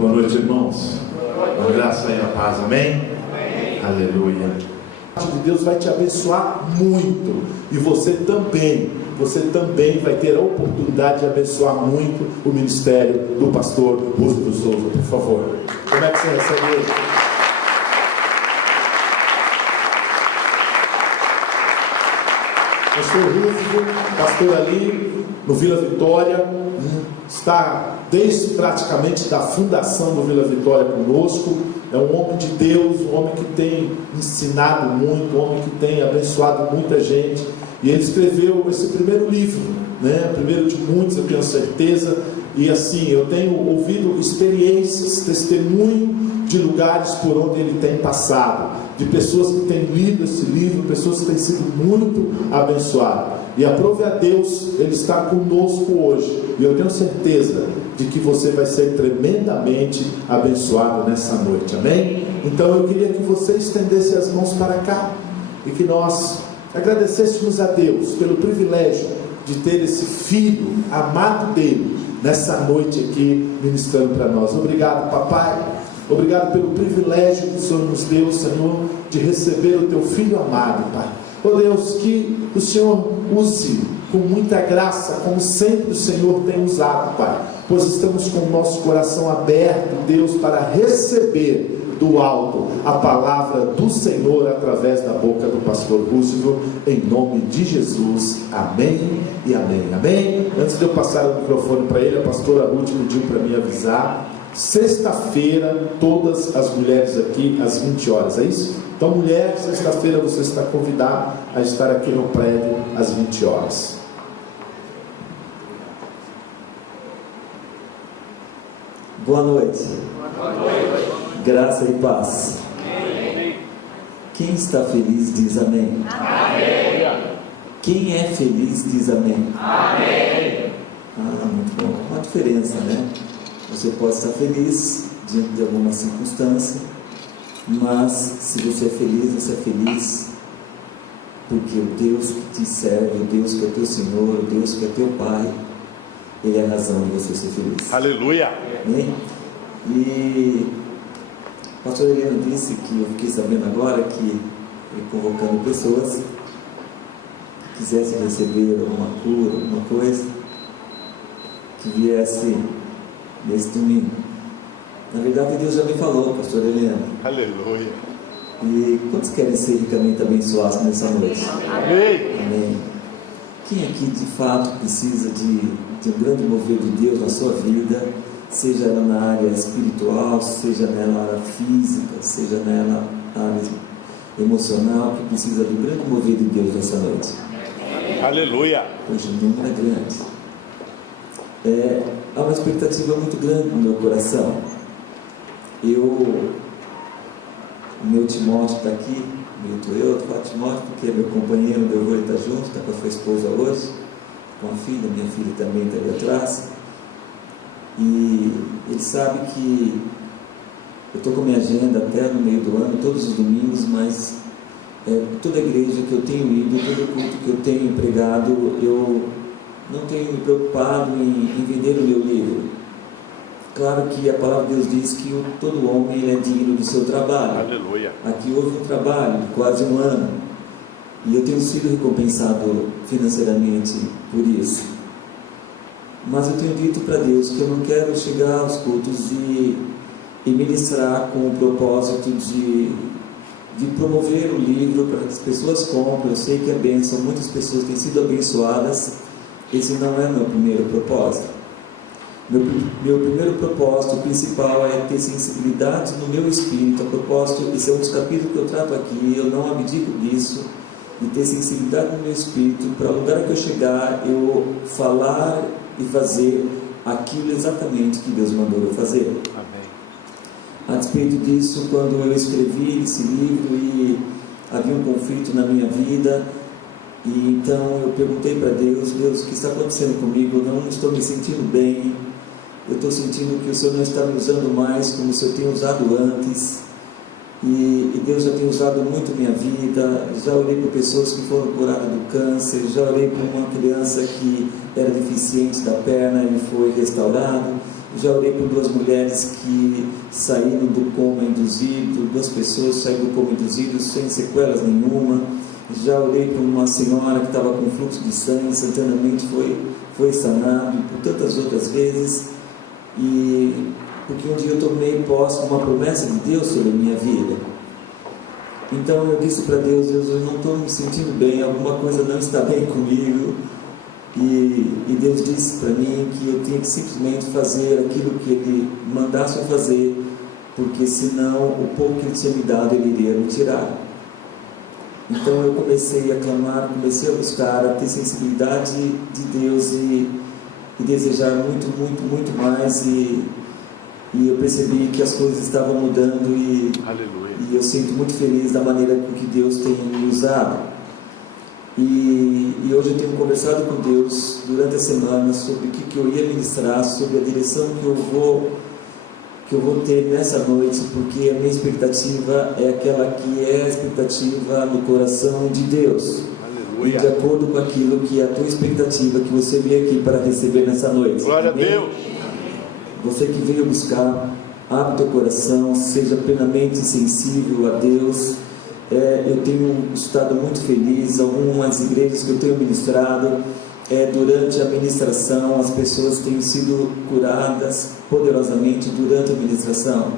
Boa noite, irmãos. Com graça e a paz, amém? Aleluia. A palavra de Deus vai te abençoar muito. E você também vai ter a oportunidade de abençoar muito o ministério do pastor Rússio Souza. Por favor, como é que você recebe ele? Pastor Rússio, pastor ali no Vila Vitória, está desde praticamente da fundação do Vila Vitória conosco. É um homem de Deus, um homem que tem ensinado muito, um homem que tem abençoado muita gente. E ele escreveu esse primeiro livro, né? Primeiro de muitos, eu tenho certeza. E assim, eu tenho ouvido experiências, testemunho de lugares por onde ele tem passado, de pessoas que têm lido esse livro, pessoas que têm sido muito abençoadas. E aprove a Deus, ele está conosco hoje. E eu tenho certeza de que você vai ser tremendamente abençoado nessa noite, amém? Então eu queria que você estendesse as mãos para cá e que nós agradecêssemos a Deus pelo privilégio de ter esse filho amado dele nessa noite aqui ministrando para nós. Obrigado, papai. Obrigado pelo privilégio que o Senhor nos deu, Senhor, de receber o teu filho amado, Pai. Oh Deus, que o Senhor use com muita graça, como sempre o Senhor tem usado, Pai, pois estamos com o nosso coração aberto, Deus, para receber do alto a palavra do Senhor através da boca do pastor Rússio, em nome de Jesus, amém e amém, amém. Antes de eu passar o microfone para ele, a pastora Ruth pediu para me avisar, sexta-feira, todas as mulheres aqui às 20 horas, é isso? Então, mulher, sexta-feira você está convidado a estar aqui no prédio às 20 horas. Boa noite. Boa noite. Graça e paz. Amém. Quem está feliz diz amém. Amém. Quem é feliz diz amém. Amém. Muito bom. Uma diferença, né? Você pode estar feliz diante de alguma circunstância, mas se você é feliz porque o Deus que te serve, o Deus que é teu Senhor, o Deus que é teu Pai, Ele é a razão de você ser feliz. Aleluia! Amém? E o pastor Heleno disse que eu fiquei sabendo agora que ele convocando pessoas que quisessem receber alguma cura, alguma coisa, que viesse nesse domingo. Na verdade, Deus já me falou, pastor Heleno. Aleluia! E quantos querem ser ricamente abençoados nessa noite? Amém! Amém. Quem aqui de fato precisa de um grande mover de Deus na sua vida, seja ela na área espiritual, seja nela área física, seja nela área emocional, que precisa do grande mover de Deus nessa noite? Aleluia! Hoje o número é grande. Há uma expectativa muito grande no meu coração. O meu Timóteo está aqui, eu falo Timóteo porque é meu companheiro, eu vou estar junto, está com a sua esposa hoje, com a filha, minha filha também está ali atrás. E ele sabe que eu estou com minha agenda até no meio do ano, todos os domingos, mas toda a igreja que eu tenho ido, todo culto que eu tenho pregado, eu não tenho me preocupado em vender o meu livro. Claro que a palavra de Deus diz que todo homem ele é digno do seu trabalho. Aleluia! Aqui houve um trabalho de quase um ano e eu tenho sido recompensado financeiramente por isso. Mas eu tenho dito para Deus que eu não quero chegar aos cultos e ministrar com o propósito de promover o livro para que as pessoas comprem. Eu sei que é bênção, muitas pessoas têm sido abençoadas. Esse não é meu primeiro propósito. Meu primeiro propósito principal é ter sensibilidade no meu espírito. A propósito, esse é um dos capítulos que eu trato aqui, eu não abdico disso, de ter sensibilidade no meu espírito, para o lugar que eu chegar, eu falar e fazer aquilo exatamente que Deus mandou eu fazer. Amém. A despeito disso, quando eu escrevi esse livro e havia um conflito na minha vida, e então eu perguntei para Deus, o que está acontecendo comigo? Eu não estou me sentindo bem, eu estou sentindo que o Senhor não está me usando mais como o Senhor tem usado antes, e Deus já tem usado muito minha vida. Já orei por pessoas que foram curadas do câncer, já orei por uma criança que era deficiente da perna e foi restaurado, Já orei por 2 mulheres que saíram do coma induzido, 2 pessoas saíram do coma induzido sem sequelas nenhuma. Já orei por uma senhora que estava com fluxo de sangue, instantaneamente foi sanado, e por tantas outras vezes. E porque um dia eu tomei posse de uma promessa de Deus sobre a minha vida. Então eu disse para Deus: Deus, eu não estou me sentindo bem, alguma coisa não está bem comigo. E Deus disse para mim que eu tinha que simplesmente fazer aquilo que Ele mandasse eu fazer, porque senão o pouco que Ele tinha me dado, Ele iria me tirar. Então eu comecei a clamar, comecei a buscar, a ter sensibilidade de Deus e desejar muito, muito, muito mais, e eu percebi que as coisas estavam mudando, e eu sinto muito feliz da maneira com que Deus tem me usado. E hoje eu tenho conversado com Deus durante a semana sobre o que eu ia ministrar, sobre a direção que eu vou ter nessa noite, porque a minha expectativa é aquela que é a expectativa no coração de Deus. Aleluia. E de acordo com aquilo que é a tua expectativa, que você veio aqui para receber nessa noite. Glória Amém? a Deus. Você que veio buscar, abre teu coração, seja plenamente sensível a Deus. Eu tenho estado muito feliz. Algumas igrejas que eu tenho ministrado, durante a ministração, as pessoas têm sido curadas poderosamente durante a ministração.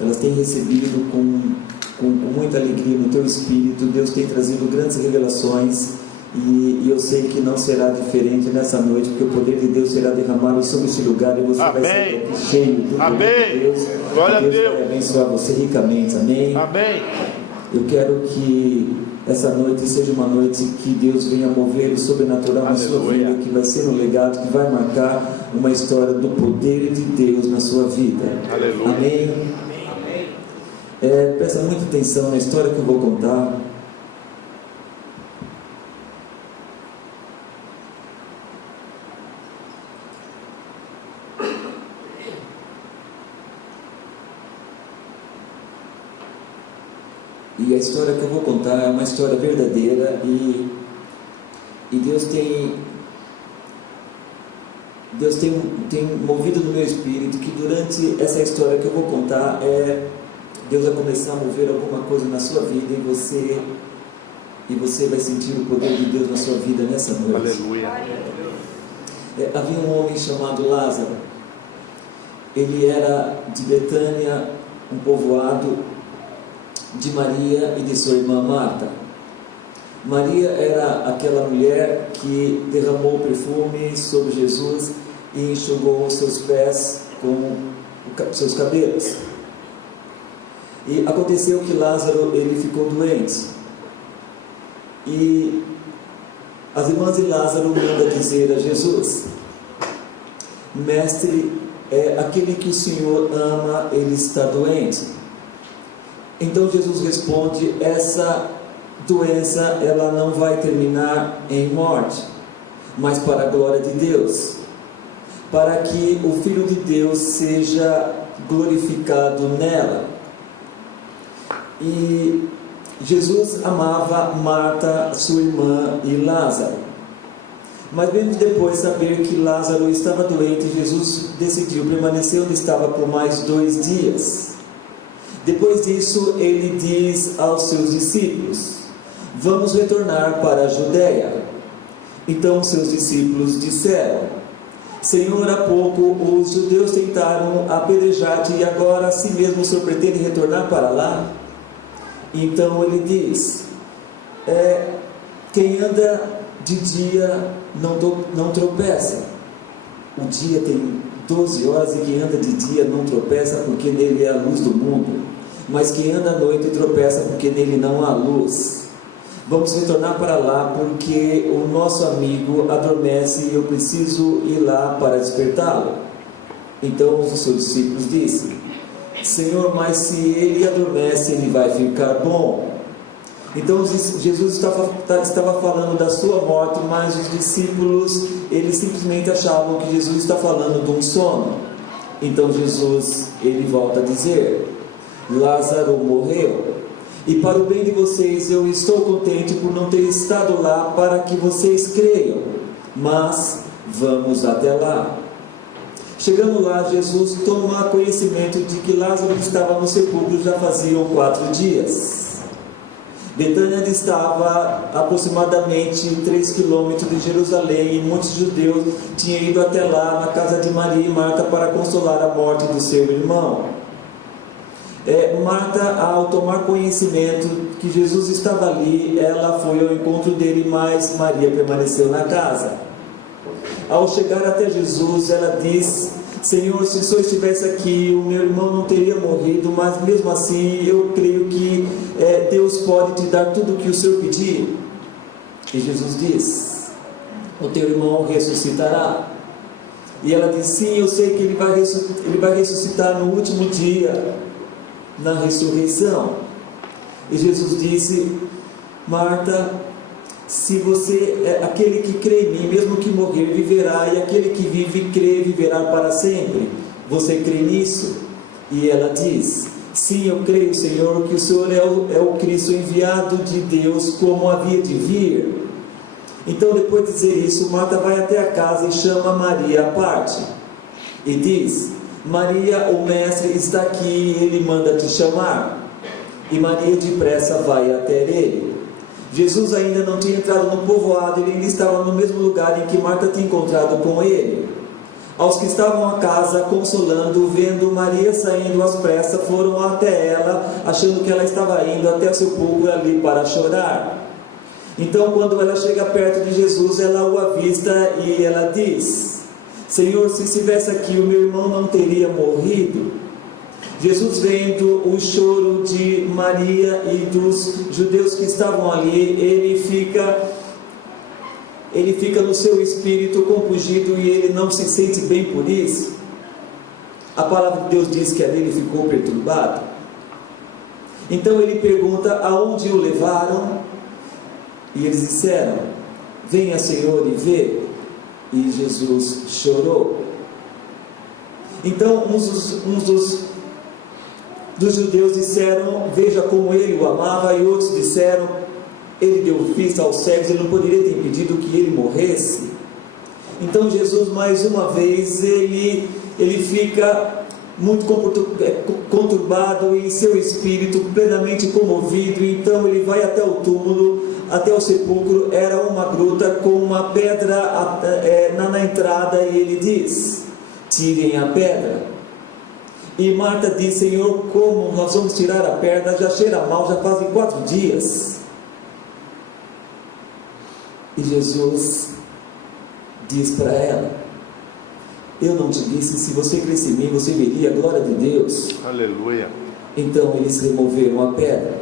Elas têm recebido com muita alegria no teu espírito. Deus tem trazido grandes revelações, e eu sei que não será diferente nessa noite, porque o poder de Deus será derramado sobre esse lugar, e você vai sair daqui cheio do poder de Deus. Glória a Deus. Deus vai abençoar você ricamente. Amém? Amém. Eu quero que essa noite seja uma noite que Deus venha mover o sobrenatural na sua vida, que vai ser um legado que vai marcar uma história do poder de Deus na sua vida. Aleluia. Amém? Presta muita atenção na história que eu vou contar. E a história que eu vou contar é uma história verdadeira, e Deus tem movido no meu espírito que durante essa história que eu vou contar, Deus vai começar a mover alguma coisa na sua vida, e você vai sentir o poder de Deus na sua vida nessa noite. Aleluia. Havia um homem chamado Lázaro. Ele era de Betânia, um povoado de Maria e de sua irmã Marta. Maria era aquela mulher que derramou perfume sobre Jesus e enxugou os seus pés com seus cabelos. E aconteceu que Lázaro, ele ficou doente, e as irmãs de Lázaro mandam dizer a Jesus: Mestre, aquele que o Senhor ama, ele está doente. Então Jesus responde: essa doença, ela não vai terminar em morte, mas para a glória de Deus, para que o Filho de Deus seja glorificado nela. E Jesus amava Marta, sua irmã, e Lázaro. Mas mesmo depois de saber que Lázaro estava doente, Jesus decidiu permanecer onde estava por mais 2 dias. Depois disso, ele diz aos seus discípulos: vamos retornar para a Judéia. Então seus discípulos disseram: Senhor, há pouco os judeus tentaram apedrejar-te, e agora assim mesmo o Senhor pretende retornar para lá? Então ele diz: quem anda de dia não tropeça. O dia tem 12 horas, e quem anda de dia não tropeça, porque nele é a luz do mundo. Mas quem anda à noite tropeça, porque nele não há luz. Vamos retornar para lá, porque o nosso amigo adormece e eu preciso ir lá para despertá-lo. Então os seus discípulos disseram: Senhor, mas se ele adormece, ele vai ficar bom. Então Jesus estava falando da sua morte, mas os discípulos, eles simplesmente achavam que Jesus está falando de um sono. Então Jesus, ele volta a dizer: Lázaro morreu, e para o bem de vocês eu estou contente por não ter estado lá, para que vocês creiam, mas vamos até lá. Chegando lá, Jesus toma conhecimento de que Lázaro estava no sepulcro já faziam 4 dias. Betânia estava aproximadamente 3 quilômetros de Jerusalém, e muitos judeus tinham ido até lá, na casa de Maria e Marta, para consolar a morte do seu irmão. Marta, ao tomar conhecimento que Jesus estava ali, ela foi ao encontro dele, mas Maria permaneceu na casa. Ao chegar até Jesus, ela diz: Senhor, se o Senhor estivesse aqui, o meu irmão não teria morrido, mas mesmo assim eu creio que Deus pode te dar tudo o que o Senhor pedir. E Jesus diz: o teu irmão ressuscitará. E ela diz: sim, eu sei que ele vai ressuscitar no último dia, na ressurreição. E Jesus disse: Marta, se você, aquele que crê em mim, mesmo que morrer, viverá, e aquele que vive e crê, viverá para sempre. Você crê nisso? E ela diz: sim, eu creio, Senhor, que o Senhor é o Cristo enviado de Deus, como havia de vir. Então, depois de dizer isso, Marta vai até a casa e chama Maria à parte e diz: Maria, o mestre está aqui, ele manda te chamar. E Maria depressa vai até ele. Jesus ainda não tinha entrado no povoado, ele ainda estava no mesmo lugar em que Marta tinha encontrado com ele. Aos que estavam à casa consolando, vendo Maria saindo às pressas, foram até ela, achando que ela estava indo até o sepulcro ali para chorar. Então, quando ela chega perto de Jesus, ela o avista e ela diz: Senhor, se estivesse aqui, o meu irmão não teria morrido. Jesus, vendo o choro de Maria e dos judeus que estavam ali, ele fica no seu espírito compungido e ele não se sente bem por isso. A palavra de Deus diz que ali ele ficou perturbado. Então ele pergunta: aonde o levaram? E eles disseram: venha, Senhor, e vê. E Jesus chorou. Então uns dos judeus disseram: veja como ele o amava. E outros disseram: ele deu vista aos cegos, ele não poderia ter impedido que ele morresse. Então Jesus, mais uma vez, ele fica muito conturbado em seu espírito, plenamente comovido. Então ele vai até o túmulo, até o sepulcro. Era uma gruta com uma pedra na entrada, e ele diz: tirem a pedra. E Marta diz: Senhor, como nós vamos tirar a pedra? Já cheira mal, já fazem 4 dias. E Jesus diz para ela: eu não te disse, se você cresce em mim, você veria a glória de Deus? Aleluia. Então eles removeram a pedra.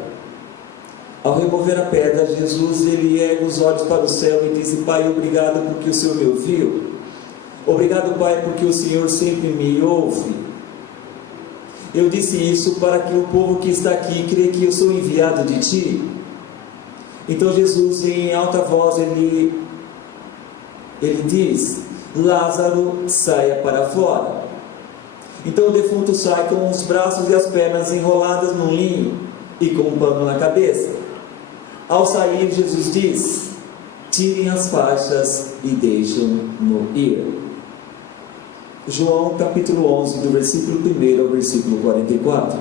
Ao remover a pedra, Jesus ele ergue os olhos para o céu e disse: Pai, obrigado porque o Senhor me ouviu. Obrigado, Pai, porque o Senhor sempre me ouve. Eu disse isso para que o povo que está aqui creia que eu sou enviado de Ti. Então Jesus, em alta voz, ele diz: Lázaro, saia para fora. Então o defunto sai com os braços e as pernas enroladas num linho e com um pano na cabeça. Ao sair, Jesus diz: tirem as faixas e deixam-no ir. João capítulo 11, do versículo 1 ao versículo 44.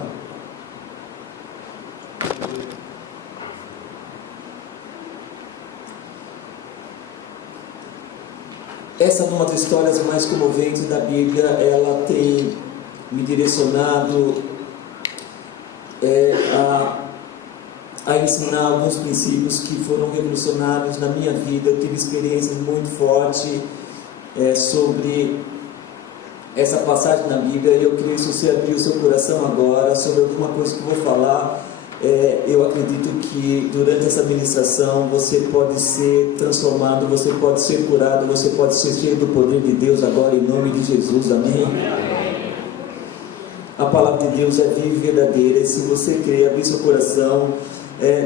Essa é uma das histórias mais comoventes da Bíblia. Ela tem me direcionado a ensinar alguns princípios que foram revolucionários na minha vida. Eu tive experiências muito fortes sobre essa passagem na Bíblia, e eu queria que você abrir o seu coração agora sobre alguma coisa que eu vou falar. Eu acredito que durante essa ministração você pode ser transformado, você pode ser curado, você pode ser cheio do poder de Deus agora, em nome de Jesus, amém? A palavra de Deus é viva e verdadeira, e se você crer, abrir seu coração,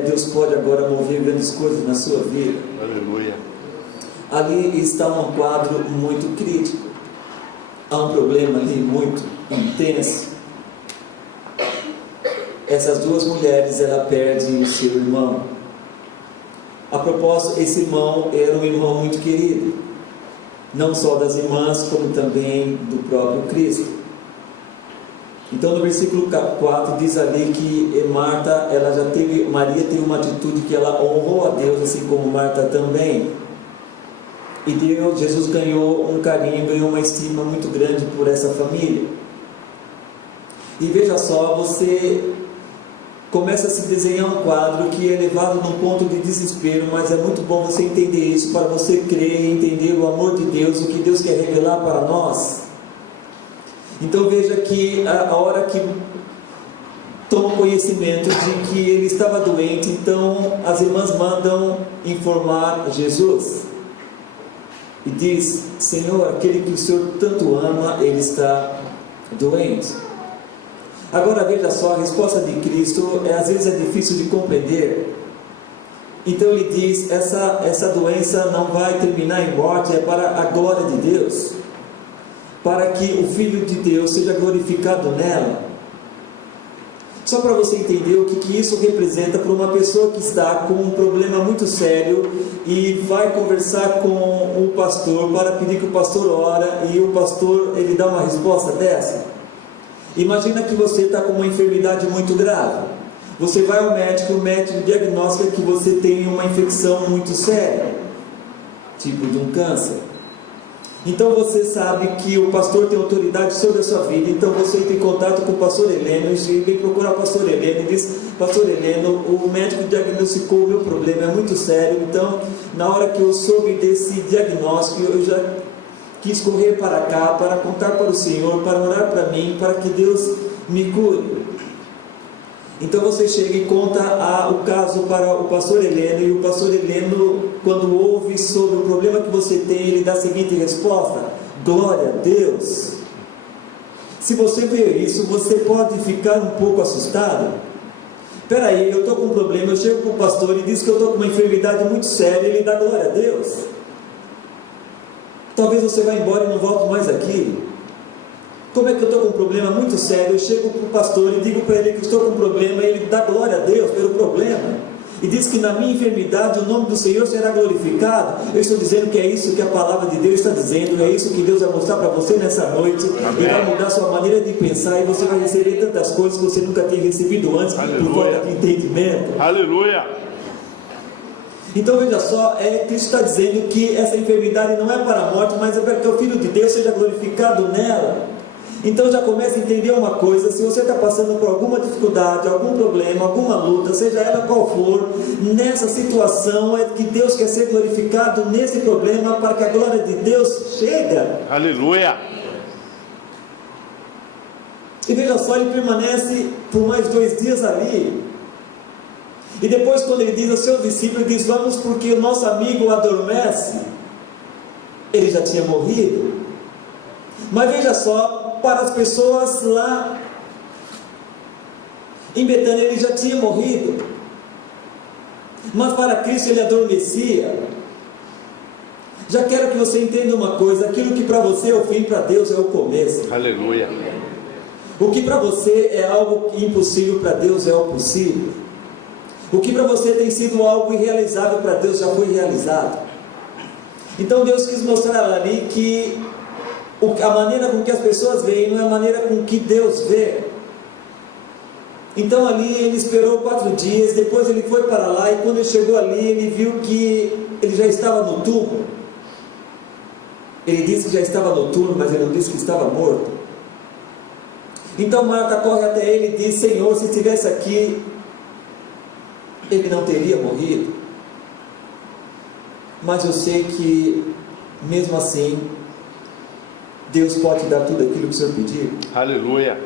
Deus pode agora mover grandes coisas na sua vida. Aleluia. Ali está um quadro muito crítico. Há um problema ali muito intenso. Essas 2 mulheres, ela perde o seu irmão. A propósito, esse irmão era um irmão muito querido. não só das irmãs, como também do próprio Cristo. Então no versículo 4 diz ali que Maria teve uma atitude que ela honrou a Deus, assim como Marta também. E Jesus ganhou um carinho, ganhou uma estima muito grande por essa família. E veja só, você começa a se desenhar um quadro que é levado num ponto de desespero, mas é muito bom você entender isso, para você crer e entender o amor de Deus, o que Deus quer revelar para nós. Então veja que a hora que toma conhecimento de que ele estava doente, então as irmãs mandam informar Jesus e diz: Senhor, aquele que o Senhor tanto ama, ele está doente. Agora veja só, a resposta de Cristo às vezes é difícil de compreender. Então ele diz: essa doença não vai terminar em morte, é para a glória de Deus, para que o Filho de Deus seja glorificado nela. Só para você entender o que isso representa para uma pessoa que está com um problema muito sério e vai conversar com o pastor para pedir que o pastor ora, e o pastor ele dá uma resposta dessa. Imagina que você está com uma enfermidade muito grave. Você vai ao médico, o médico diagnostica que você tem uma infecção muito séria, tipo de um câncer. Então você sabe que o pastor tem autoridade sobre a sua vida. Então você entra em contato com o pastor Heleno e vem procurar o pastor Heleno e diz: pastor Heleno, o médico diagnosticou o meu problema, é muito sério. Então na hora que eu soube desse diagnóstico, eu já quis correr para cá, para contar para o Senhor, para orar para mim, para que Deus me cure. Então você chega e conta o caso para o pastor Heleno, e o pastor Heleno, quando ouve sobre o problema que você tem, ele dá a seguinte resposta: glória a Deus. Se você vê isso, você pode ficar um pouco assustado. Espera aí, eu estou com um problema, eu chego para o pastor e diz que eu estou com uma enfermidade muito séria, ele dá glória a Deus. Talvez você vá embora e não volte mais aqui. Como é que eu estou com um problema muito sério? Eu chego para o pastor e digo para ele que estou com um problema, e ele dá glória a Deus pelo problema, e diz que na minha enfermidade o nome do Senhor será glorificado. Eu estou dizendo que é isso que a palavra de Deus está dizendo, é isso que Deus vai mostrar para você nessa noite. Amém. E vai mudar sua maneira de pensar, e você vai receber tantas coisas que você nunca tinha recebido antes. Aleluia. Por falta de entendimento. Aleluia! Então veja só, Cristo está dizendo que essa enfermidade não é para a morte, mas é para que o Filho de Deus seja glorificado nela. Então já começa a entender uma coisa: se você está passando por alguma dificuldade, algum problema, alguma luta, seja ela qual for, nessa situação é que Deus quer ser glorificado nesse problema, para que a glória de Deus chegue. Aleluia! E veja só, ele permanece por mais 2 dias ali. E depois, quando ele diz aos seus discípulos, ele diz: vamos, porque o nosso amigo adormece. Ele já tinha morrido. Mas veja só, para as pessoas lá em Betânia ele já tinha morrido, mas para Cristo ele adormecia. Já quero que você entenda uma coisa: aquilo que para você é o fim, para Deus é o começo. Aleluia. O que para você é algo impossível, para Deus é o possível. O que para você tem sido algo irrealizável, para Deus já foi realizado. Então Deus quis mostrar ali que a maneira com que as pessoas veem não é a maneira com que Deus vê. Então ali ele esperou 4 dias, depois ele foi para lá, e quando ele chegou ali, ele viu que ele já estava no túmulo. Ele disse que já estava no túmulo, mas ele não disse que estava morto. Então Marta corre até ele e diz: Senhor, se estivesse aqui, ele não teria morrido. Mas eu sei que mesmo assim Deus pode dar tudo aquilo que o Senhor pedir. Aleluia.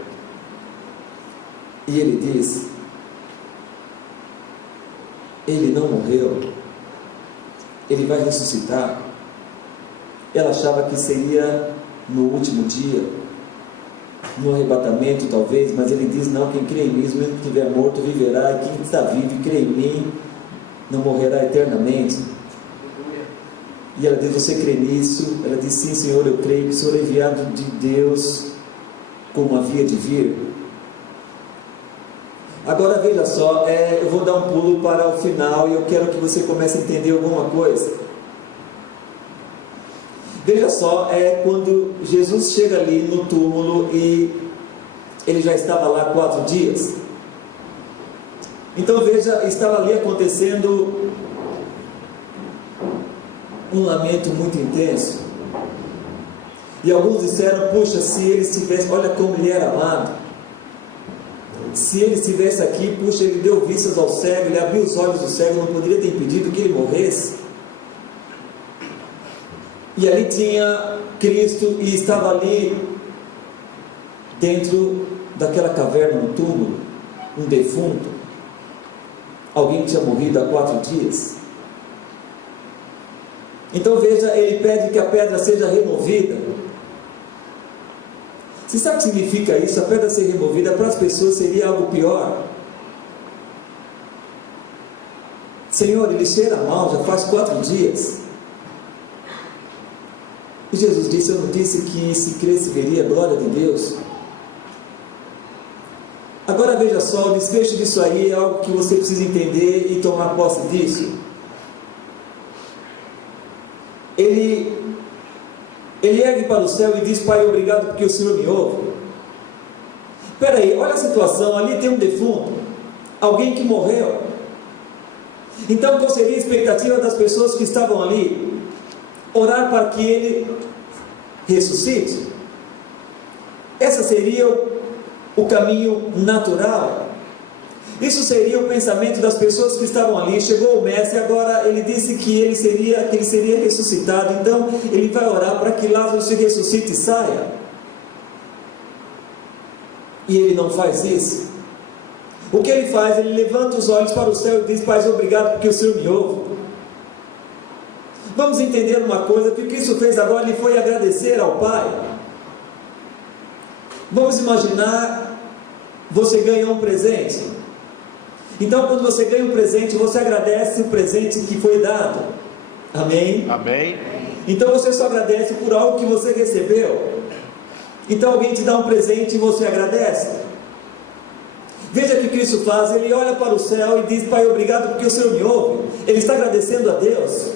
E ele diz: ele não morreu, ele vai ressuscitar. Ela achava que seria no último dia, no arrebatamento talvez, mas ele diz: não, quem crê em mim, mesmo que estiver morto, viverá, e quem está vivo e crê em mim, não morrerá eternamente. E ela diz: você crê nisso? Ela diz: sim, Senhor, eu creio que o Senhor é enviado de Deus como havia de vir. Agora veja só, eu vou dar um pulo para o final, e eu quero que você comece a entender alguma coisa. Veja só, é quando Jesus chega ali no túmulo e ele já estava lá 4 dias. Então veja, estava ali acontecendo um lamento muito intenso. E alguns disseram: puxa, se ele estivesse, olha como ele era amado. Se ele estivesse aqui, puxa, ele deu vistas ao cego, ele abriu os olhos do cego, não poderia ter impedido que ele morresse. E ali tinha Cristo e estava ali dentro daquela caverna, no túmulo, um defunto, alguém que tinha morrido há 4 dias. Então veja, ele pede que a pedra seja removida. Você sabe o que significa isso? A pedra ser removida para as pessoas seria algo pior. Senhor, ele cheira mal, já faz 4 dias. E Jesus disse: eu não disse que se cresce veria a glória de Deus? Agora veja só, o desfecho disso aí é algo que você precisa entender e tomar posse disso. Ele ergue para o céu e diz: Pai, obrigado porque o Senhor me ouve. Espera aí, olha a situação, ali tem um defunto, alguém que morreu. Então qual seria a expectativa das pessoas que estavam ali? Orar para que ele ressuscite? Esse seria o caminho natural. Isso seria o pensamento das pessoas que estavam ali. Chegou o mestre, agora ele disse que ele seria ressuscitado, então ele vai orar para que Lázaro se ressuscite e saia. E ele não faz isso. O que ele faz? Ele levanta os olhos para o céu e diz: Pai, obrigado porque o Senhor me ouve. Vamos entender uma coisa: o que Cristo fez agora, ele foi agradecer ao Pai. Vamos imaginar, você ganhou um presente. Então quando você ganha um presente, você agradece o presente que foi dado. Amém? Amém. Então você só agradece por algo que você recebeu. Então alguém te dá um presente e você agradece. Veja o que Cristo faz: ele olha para o céu e diz: Pai, obrigado porque o Senhor me ouve. Ele está agradecendo a Deus.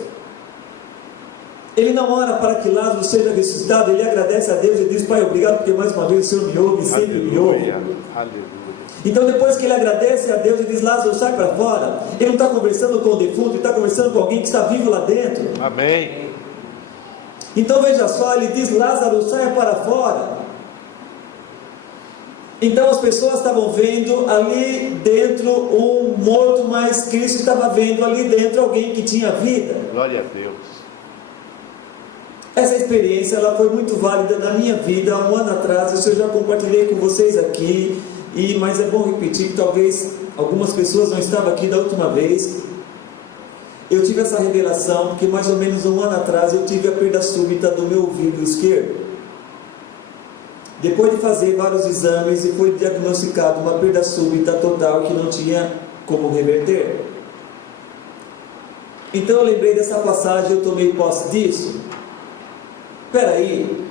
Ele não ora para que Lázaro seja ressuscitado, ele agradece a Deus e diz: Pai, obrigado porque mais uma vez o Senhor me ouve e sempre me ouve. Aleluia. Então depois que ele agradece a Deus e diz: Lázaro, sai para fora, ele não está conversando com o defunto, ele está conversando com alguém que está vivo lá dentro. Amém. Então veja só, ele diz: Lázaro, saia para fora. Então as pessoas estavam vendo ali dentro um morto, mas Cristo estava vendo ali dentro alguém que tinha vida. Glória a Deus. Essa experiência ela foi muito válida na minha vida. Há um ano atrás, isso eu já compartilhei com vocês aqui, mas é bom repetir que talvez algumas pessoas não estavam aqui da última vez. Eu tive essa revelação porque mais ou menos um ano atrás eu tive a perda súbita do meu ouvido esquerdo. Depois de fazer vários exames, e foi diagnosticado uma perda súbita total que não tinha como reverter. Então eu lembrei dessa passagem, eu tomei posse disso. Espera aí,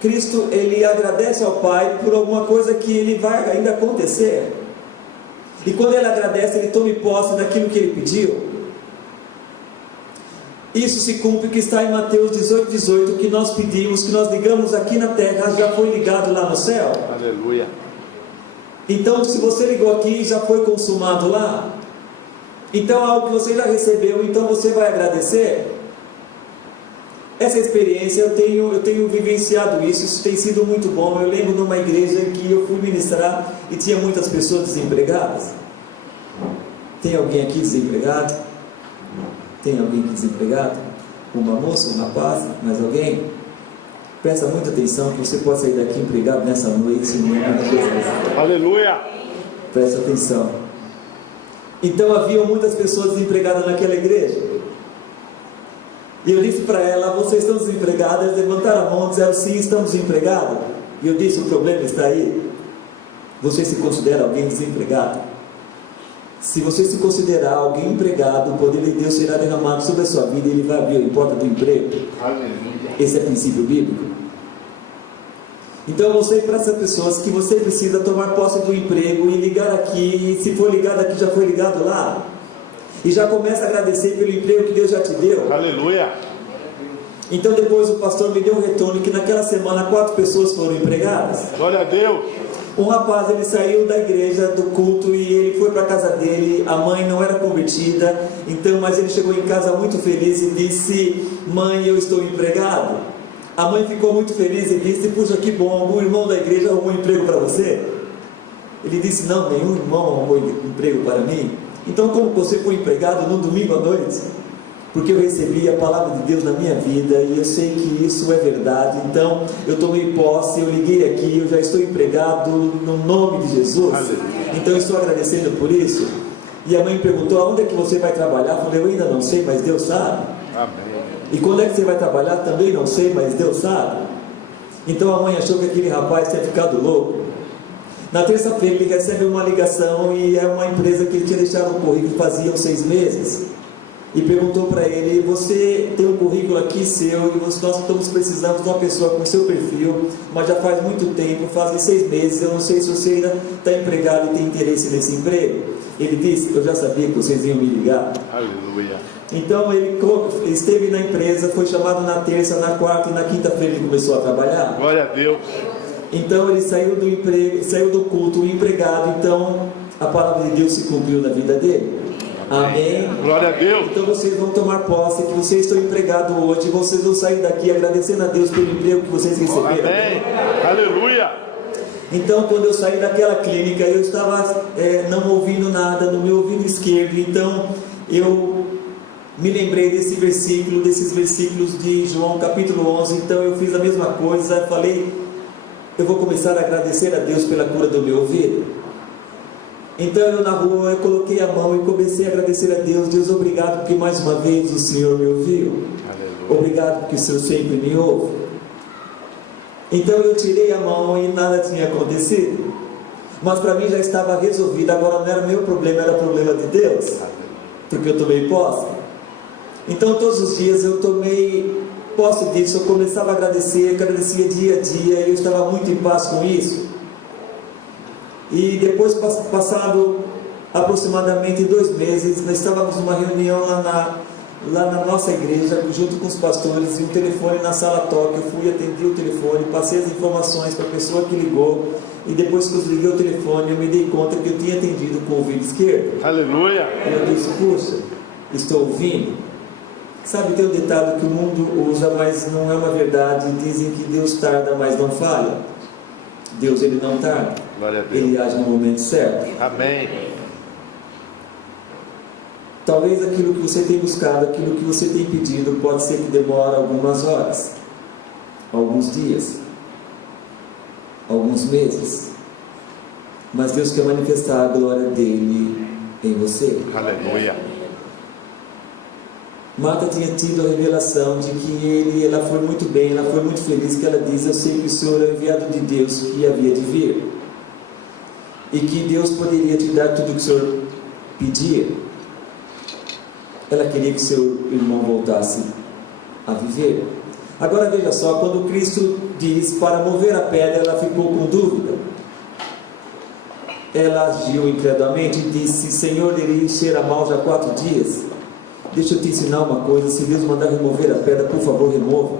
Cristo ele agradece ao Pai por alguma coisa que ele vai ainda acontecer. E quando ele agradece, ele toma posse daquilo que ele pediu. Isso se cumpre que está em Mateus 18:18, que nós pedimos, que nós ligamos aqui na terra, já foi ligado lá no céu. Aleluia. Então se você ligou aqui, já foi consumado lá. Então algo que você já recebeu, então você vai agradecer. Essa experiência eu tenho vivenciado isso tem sido muito bom. Eu lembro numa igreja que eu fui ministrar e tinha muitas pessoas desempregadas. Tem alguém aqui desempregado? Tem alguém aqui desempregado? Uma moça, um rapaz, mais alguém? Presta muita atenção que você pode sair daqui empregado nessa noite. Aleluia. Presta atenção. Então havia muitas pessoas desempregadas naquela igreja. E eu disse para ela: vocês estão desempregadas? Eles levantaram a mão e disseram: sim, estamos desempregados. E eu disse: o problema está aí. Você se considera alguém desempregado? Se você se considerar alguém empregado, o poder de Deus será derramado sobre a sua vida e ele vai abrir a porta do emprego. Aleluia. Esse é princípio bíblico. Então eu mostrei para essas pessoas que você precisa tomar posse do emprego e ligar aqui. E se for ligado aqui, já foi ligado lá. E já começa a agradecer pelo emprego que Deus já te deu. Aleluia. Então depois o pastor me deu um retorno que naquela semana 4 pessoas foram empregadas. Glória a Deus. Um rapaz, ele saiu da igreja, do culto, e ele foi para a casa dele. A mãe não era convertida, então, mas ele chegou em casa muito feliz e disse: mãe, eu estou empregado. A mãe ficou muito feliz e disse: puxa, que bom, algum irmão da igreja arrumou um emprego para você? Ele disse: não, nenhum irmão arrumou emprego para mim. Então, como você foi empregado no domingo à noite? Porque eu recebi a palavra de Deus na minha vida e eu sei que isso é verdade. Então eu tomei posse, eu liguei aqui, eu já estou empregado no nome de Jesus. Então eu estou agradecendo por isso. E a mãe perguntou: aonde é que você vai trabalhar? Eu falei: eu ainda não sei, mas Deus sabe. Amém. E quando é que você vai trabalhar? Também não sei, mas Deus sabe. Então a mãe achou que aquele rapaz tinha ficado louco. Na terça-feira ele recebe uma ligação e é uma empresa que ele tinha deixado um currículo fazia 6 meses. E perguntou para ele: você tem um currículo aqui seu e nós estamos precisando de uma pessoa com seu perfil, mas já faz muito tempo, fazem 6 meses, eu não sei se você ainda está empregado e tem interesse nesse emprego. Ele disse: eu já sabia que vocês iam me ligar. Aleluia. Então ele esteve na empresa, foi chamado na terça, na quarta e na quinta-feira ele começou a trabalhar. Glória a Deus. Então ele saiu do emprego, saiu do culto, empregado. Então a palavra de Deus se cumpriu na vida dele. Amém. Glória a Deus. Então vocês vão tomar posse que vocês estão empregados hoje. Vocês vão sair daqui agradecendo a Deus pelo emprego que vocês receberam. Amém. Aleluia. Então quando eu saí daquela clínica, eu estava não ouvindo nada no meu ouvido esquerdo. Então eu me lembrei desses versículos de João capítulo 11. Então eu fiz a mesma coisa. Falei: eu vou começar a agradecer a Deus pela cura do meu ouvido. Então eu na rua, eu coloquei a mão e comecei a agradecer a Deus. Deus, obrigado porque mais uma vez o Senhor me ouviu. Aleluia. Obrigado porque o Senhor sempre me ouve. Então eu tirei a mão e nada tinha acontecido. Mas para mim já estava resolvido. Agora não era meu problema, era problema de Deus. Porque eu tomei posse. Então todos os dias eu tomei posse disso. Eu começava a agradecia dia a dia. E eu estava muito em paz com isso. E depois, passado aproximadamente 2 meses, nós estávamos numa reunião lá na nossa igreja, junto com os pastores, e o telefone na sala toca. Eu fui, atendi o telefone, passei as informações para a pessoa que ligou, e depois que eu desliguei o telefone, eu me dei conta que eu tinha atendido com o ouvido esquerdo. Aleluia. E eu disse: puxa, estou ouvindo. Sabe, tem um ditado que o mundo usa, mas não é uma verdade. Dizem que Deus tarda, mas não falha. Deus, ele não tarda. Glória a Deus. Ele age no momento certo. Amém. Talvez aquilo que você tem buscado, aquilo que você tem pedido, pode ser que demore algumas horas, alguns dias, alguns meses, mas Deus quer manifestar a glória dele em você. Aleluia. Marta tinha tido a revelação de que ela foi muito bem, ela foi muito feliz, que ela diz: eu sei que o Senhor é o enviado de Deus que havia de vir, e que Deus poderia te dar tudo o que o Senhor pedia. Ela queria que seu irmão voltasse a viver. Agora veja só, quando Cristo diz para mover a pedra, ela ficou com dúvida. Ela agiu incredulamente e disse: Senhor, ele cheira mal já 4 dias. Deixa eu te ensinar uma coisa: se Deus mandar remover a pedra, por favor, remova.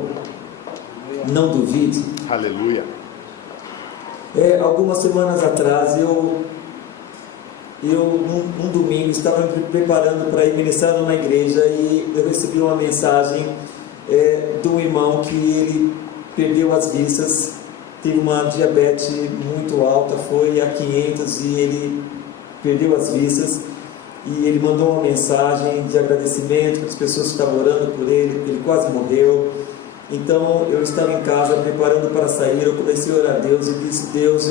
Não duvide. Aleluia. Algumas semanas atrás, eu num domingo estava me preparando para ir ministrar numa igreja, e eu recebi uma mensagem de um irmão que ele perdeu as vistas, teve uma diabetes muito alta, foi a 500, e ele perdeu as vistas. E ele mandou uma mensagem de agradecimento para as pessoas que estavam orando por ele, ele quase morreu. Então eu estava em casa preparando para sair, eu comecei a orar a Deus e disse: Deus,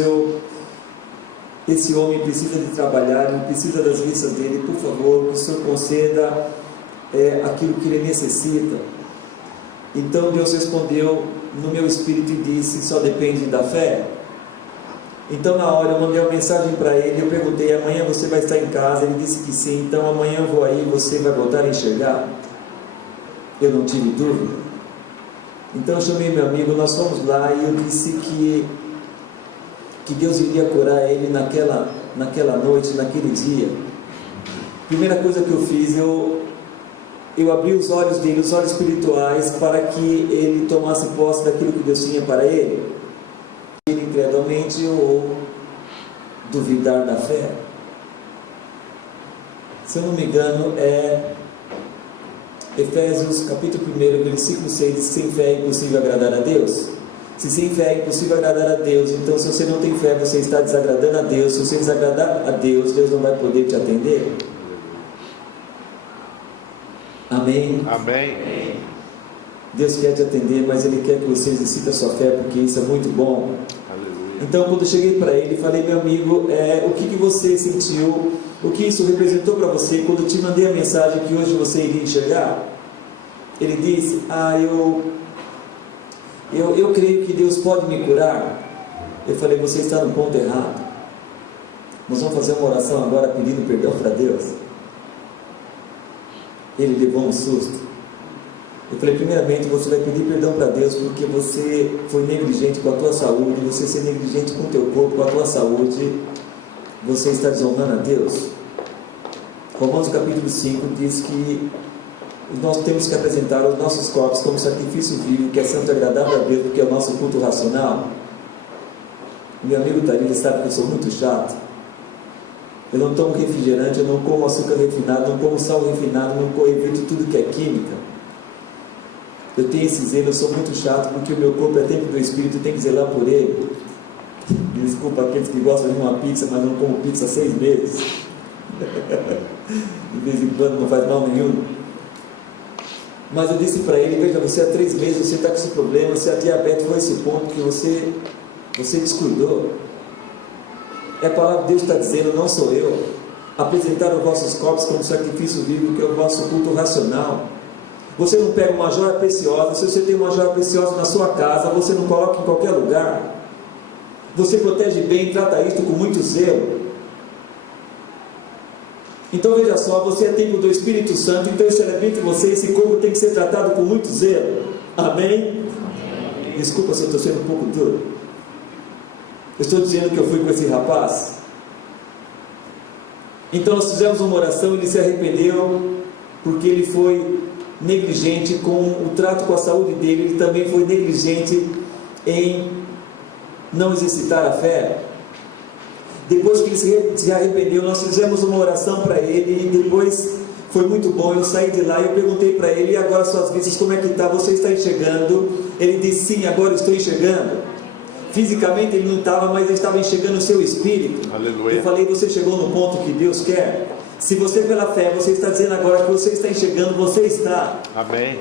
esse homem precisa de trabalhar, ele precisa das vistas dele, por favor, que o Senhor conceda aquilo que ele necessita. Então Deus respondeu no meu espírito e disse: só depende da fé. Então na hora eu mandei uma mensagem para ele, eu perguntei: amanhã você vai estar em casa? Ele disse que sim. Então amanhã eu vou aí, você vai voltar a enxergar? Eu não tive dúvida. Então eu chamei meu amigo, nós fomos lá, e eu disse que Deus iria curar ele naquela noite, naquele dia. Primeira coisa que eu fiz, eu eu abri os olhos dele, os olhos espirituais, para que ele tomasse posse daquilo que Deus tinha para ele. Ele incredulamente ou duvidar da fé. Se eu não me engano, é Efésios capítulo 1, versículo 6, diz: sem fé é impossível agradar a Deus. Se sem fé é impossível agradar a Deus, então se você não tem fé, você está desagradando a Deus. Se você desagradar a Deus, Deus não vai poder te atender. Amém? Amém. Deus quer te atender, mas Ele quer que você exercite a sua fé, porque isso é muito bom. Aleluia. Então, quando eu cheguei para ele, falei: meu amigo, o que você sentiu? O que isso representou para você quando eu te mandei a mensagem que hoje você iria enxergar? Ele disse: eu creio que Deus pode me curar. Eu falei: você está no ponto errado. Nós vamos fazer uma oração agora pedindo perdão para Deus. Ele levou um susto. Eu falei: primeiramente, você vai pedir perdão para Deus porque você foi negligente com a tua saúde. Você ser negligente com o teu corpo, com a tua saúde, você está desonrando a Deus. Romanos capítulo 5 diz que nós temos que apresentar os nossos corpos como sacrifício vivo, que é santo e agradável a Deus, porque é o nosso culto racional. Meu amigo Thalita sabe que eu sou muito chato. Eu não tomo refrigerante, eu não como açúcar refinado, não como sal refinado, não evito tudo que é química. Eu tenho esse zelo, eu sou muito chato, porque o meu corpo é templo do Espírito, tem que zelar por ele. Desculpa aqueles que gostam de uma pizza, mas não como pizza há 6 meses. De vez em quando não faz mal nenhum. Mas eu disse para ele: veja, você há 3 meses, você está com esse problema, se a diabetes foi esse ponto que você descuidou. É a palavra de Deus está dizendo, não sou eu. Apresentar os vossos corpos como sacrifício vivo, que é o vosso culto racional. Você não pega uma joia preciosa. Se você tem uma joia preciosa na sua casa, você não coloca em qualquer lugar. Você protege bem, trata isto com muito zelo. Então veja só, você é templo do Espírito Santo, então esse elemento em você, esse corpo tem que ser tratado com muito zelo. Amém? Desculpa se eu estou sendo um pouco duro. Eu estou dizendo que eu fui com esse rapaz. Então nós fizemos uma oração, ele se arrependeu, porque ele foi negligente com o trato com a saúde dele, ele também foi negligente em não exercitar a fé. Depois que ele se arrependeu, nós fizemos uma oração para ele, e depois foi muito bom. Eu saí de lá e eu perguntei para ele: e agora suas vistas, como é que está? Você está enxergando? Ele disse: sim, agora estou enxergando. Fisicamente ele não estava, mas ele estava enxergando o seu espírito. Aleluia. Eu falei: você chegou no ponto que Deus quer. Se você pela fé, você está dizendo agora que você está enxergando, você está. Amém.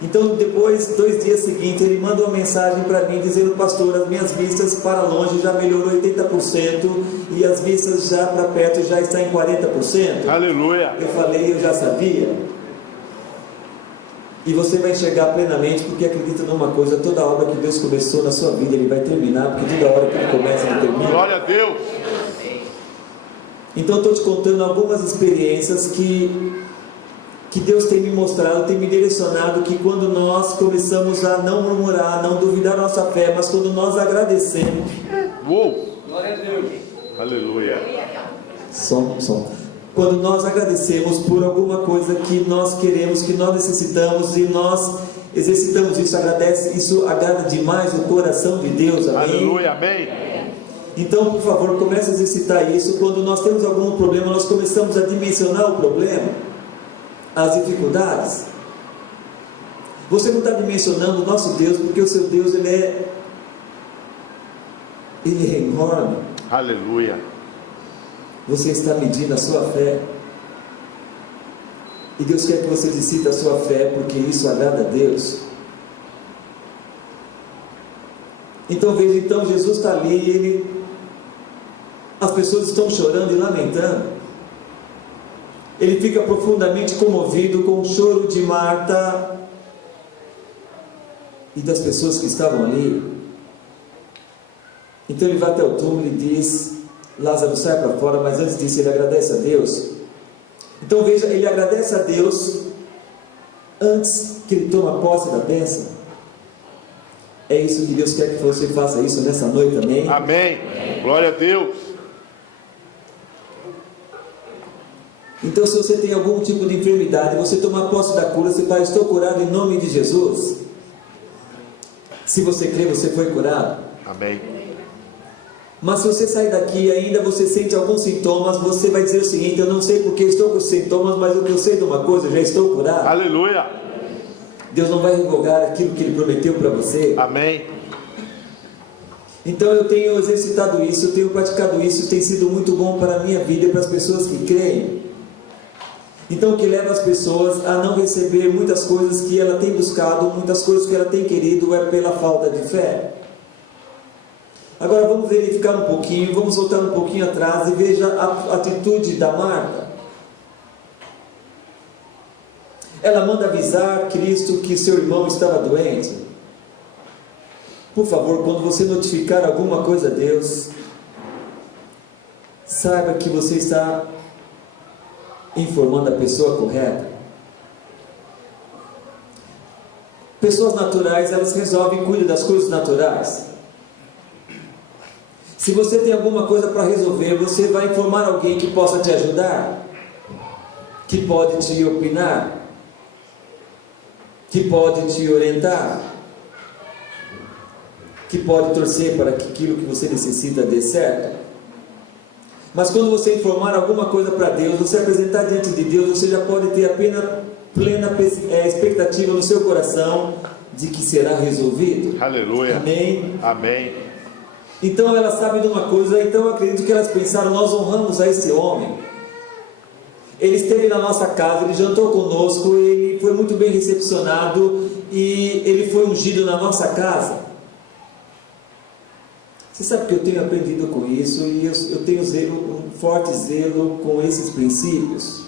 Então depois, 2 dias seguintes, ele manda uma mensagem para mim dizendo: pastor, as minhas vistas para longe já melhorou 80% e as vistas já para perto já está em 40%. Aleluia. Eu falei: eu já sabia. E você vai enxergar plenamente, porque acredita numa coisa: toda obra que Deus começou na sua vida, Ele vai terminar, porque toda hora que Ele começa, Ele termina. Glória a Deus. Então estou te contando algumas experiências que Deus tem me mostrado, tem me direcionado, que quando nós começamos a não murmurar, não duvidar nossa fé, mas quando nós agradecemos. Uou. Glória a Deus. Aleluia. Som. Quando nós agradecemos por alguma coisa que nós queremos, que nós necessitamos, e nós exercitamos isso agrada demais o coração de Deus. Amém? Aleluia, amém. Então, por favor, comece a exercitar isso. Quando nós temos algum problema, nós começamos a dimensionar o problema, as dificuldades. Você não está dimensionando o nosso Deus, porque o seu Deus ele é enorme. Aleluia. Você está medindo a sua fé, e Deus quer que você exercite a sua fé, porque isso agrada a Deus. Então veja, Jesus está ali, e as pessoas estão chorando e lamentando. Ele fica profundamente comovido com o choro de Marta e das pessoas que estavam ali. Então ele vai até o túmulo e diz: Lázaro, sai para fora. Mas antes disso ele agradece a Deus. Então veja, ele agradece a Deus antes que ele toma posse da bênção. É isso que Deus quer que você faça isso nessa noite, amém? Amém. Glória a Deus. Então, se você tem algum tipo de enfermidade, você tomar posse da cura, você fala: estou curado em nome de Jesus. Se você crê, você foi curado. Amém. Mas se você sair daqui e ainda você sente alguns sintomas, você vai dizer o seguinte: eu não sei porque estou com os sintomas, mas o que eu sei de uma coisa, eu já estou curado. Aleluia. Deus não vai revogar aquilo que Ele prometeu para você. Amém. Então eu tenho exercitado isso, eu tenho praticado isso, tem sido muito bom para a minha vida e para as pessoas que creem. Então o que leva as pessoas a não receber muitas coisas que ela tem buscado, muitas coisas que ela tem querido, é pela falta de fé. Agora vamos verificar um pouquinho, vamos voltar um pouquinho atrás e veja a atitude da Marta. Ela manda avisar Cristo que seu irmão estava doente. Por favor, quando você notificar alguma coisa a Deus, saiba que você está informando a pessoa correta. Pessoas naturais, elas resolvem e cuidam das coisas naturais. Se você tem alguma coisa para resolver, você vai informar alguém que possa te ajudar, que pode te opinar, que pode te orientar, que pode torcer para que aquilo que você necessita dê certo. Mas quando você informar alguma coisa para Deus, você apresentar diante de Deus, você já pode ter apenas plena expectativa no seu coração de que será resolvido. Aleluia. Amém. Amém. Então ela sabe de uma coisa, então eu acredito que elas pensaram: nós honramos a esse homem. Ele esteve na nossa casa, ele jantou conosco, ele foi muito bem recepcionado e ele foi ungido na nossa casa. Você sabe que eu tenho aprendido com isso e eu tenho um forte zelo com esses princípios.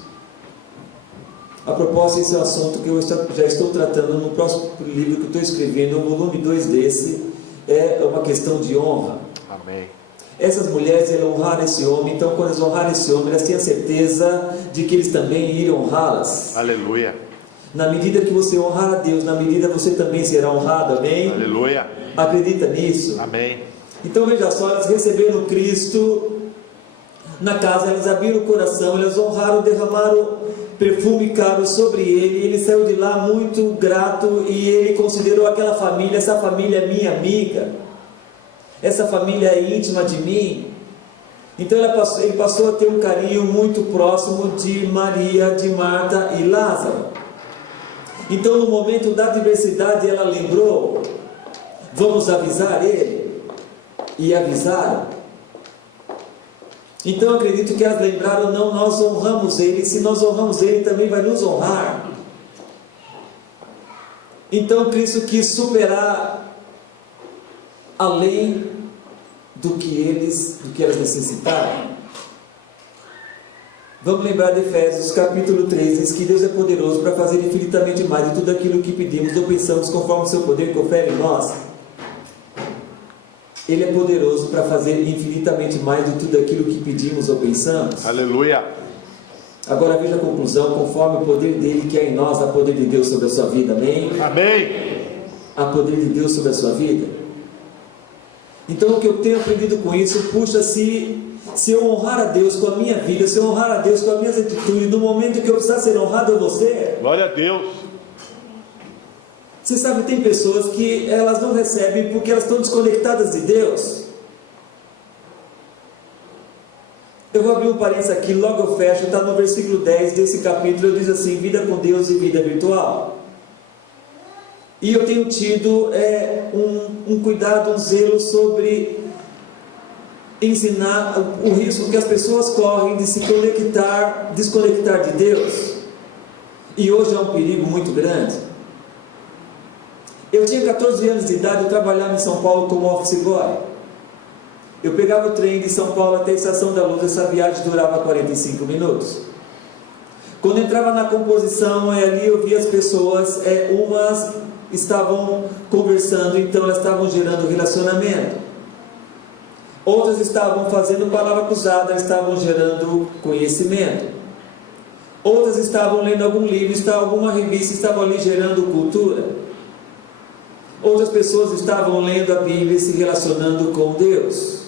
A propósito, esse é um assunto que eu já estou tratando no próximo livro que eu estou escrevendo, no volume 2 desse, é uma questão de honra. Amém. Essas mulheres, elas honraram esse homem, então quando elas honraram esse homem, elas tinham certeza de que eles também iriam honrá-las. Aleluia. Na medida que você honrar a Deus, na medida você também será honrado, amém? Aleluia. Acredita nisso? Amém. Então veja só, elas receberam Cristo na casa, elas abriram o coração, elas honraram, derramaram perfume caro sobre ele, ele saiu de lá muito grato e ele considerou aquela família: essa família é minha amiga, essa família é íntima de mim. Então ele passou a ter um carinho muito próximo de Maria, de Marta e Lázaro. Então no momento da adversidade ela lembrou: vamos avisar ele. E avisaram. Então acredito que elas lembraram: não, nós honramos ele, se nós honramos ele, também vai nos honrar. Então Cristo quis superar além do que elas necessitaram. Vamos lembrar de Efésios capítulo 3, diz que Deus é poderoso para fazer infinitamente mais de tudo aquilo que pedimos ou pensamos, conforme o seu poder que opera em nós. Ele é poderoso para fazer infinitamente mais de tudo aquilo que pedimos ou pensamos. Aleluia. Agora veja a conclusão: conforme o poder dele que é em nós, há poder de Deus sobre a sua vida, amém? Amém. Há poder de Deus sobre a sua vida. Então o que eu tenho aprendido com isso, puxa, se eu honrar a Deus com a minha vida, se eu honrar a Deus com as minhas atitudes, no momento que eu precisar ser honrado a você. Glória a Deus. Você sabe, tem pessoas que elas não recebem porque elas estão desconectadas de Deus. Eu vou abrir um parênteses aqui, logo eu fecho, está no versículo 10 desse capítulo, diz assim: vida com Deus e vida virtual. E eu tenho tido um cuidado, um zelo sobre ensinar o risco que as pessoas correm de se desconectar de Deus. E hoje é um perigo muito grande. Eu tinha 14 anos de idade, eu trabalhava em São Paulo como office boy. Eu pegava o trem de São Paulo até a Estação da Luz, essa viagem durava 45 minutos. Quando eu entrava na composição, ali eu via as pessoas, umas estavam conversando, então elas estavam gerando relacionamento. Outras estavam fazendo palavra cruzada, estavam gerando conhecimento. Outras estavam lendo algum livro, alguma revista, estavam ali gerando cultura. Outras pessoas estavam lendo a Bíblia e se relacionando com Deus.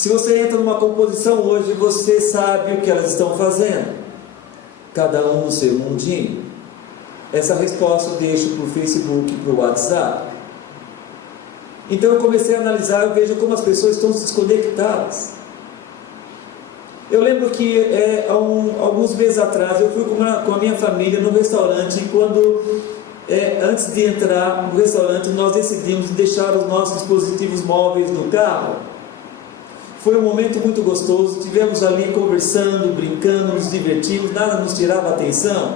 Se você entra numa composição hoje, você sabe o que elas estão fazendo, cada um no seu mundinho. Essa resposta eu deixo para o Facebook e para o WhatsApp. Então eu comecei a analisar, eu vejo como as pessoas estão desconectadas. Eu lembro que alguns meses atrás eu fui com a minha família no restaurante, e quando antes de entrar no restaurante nós decidimos deixar os nossos dispositivos móveis no carro. Foi um momento muito gostoso, estivemos ali conversando, brincando, nos divertimos, nada nos tirava a atenção,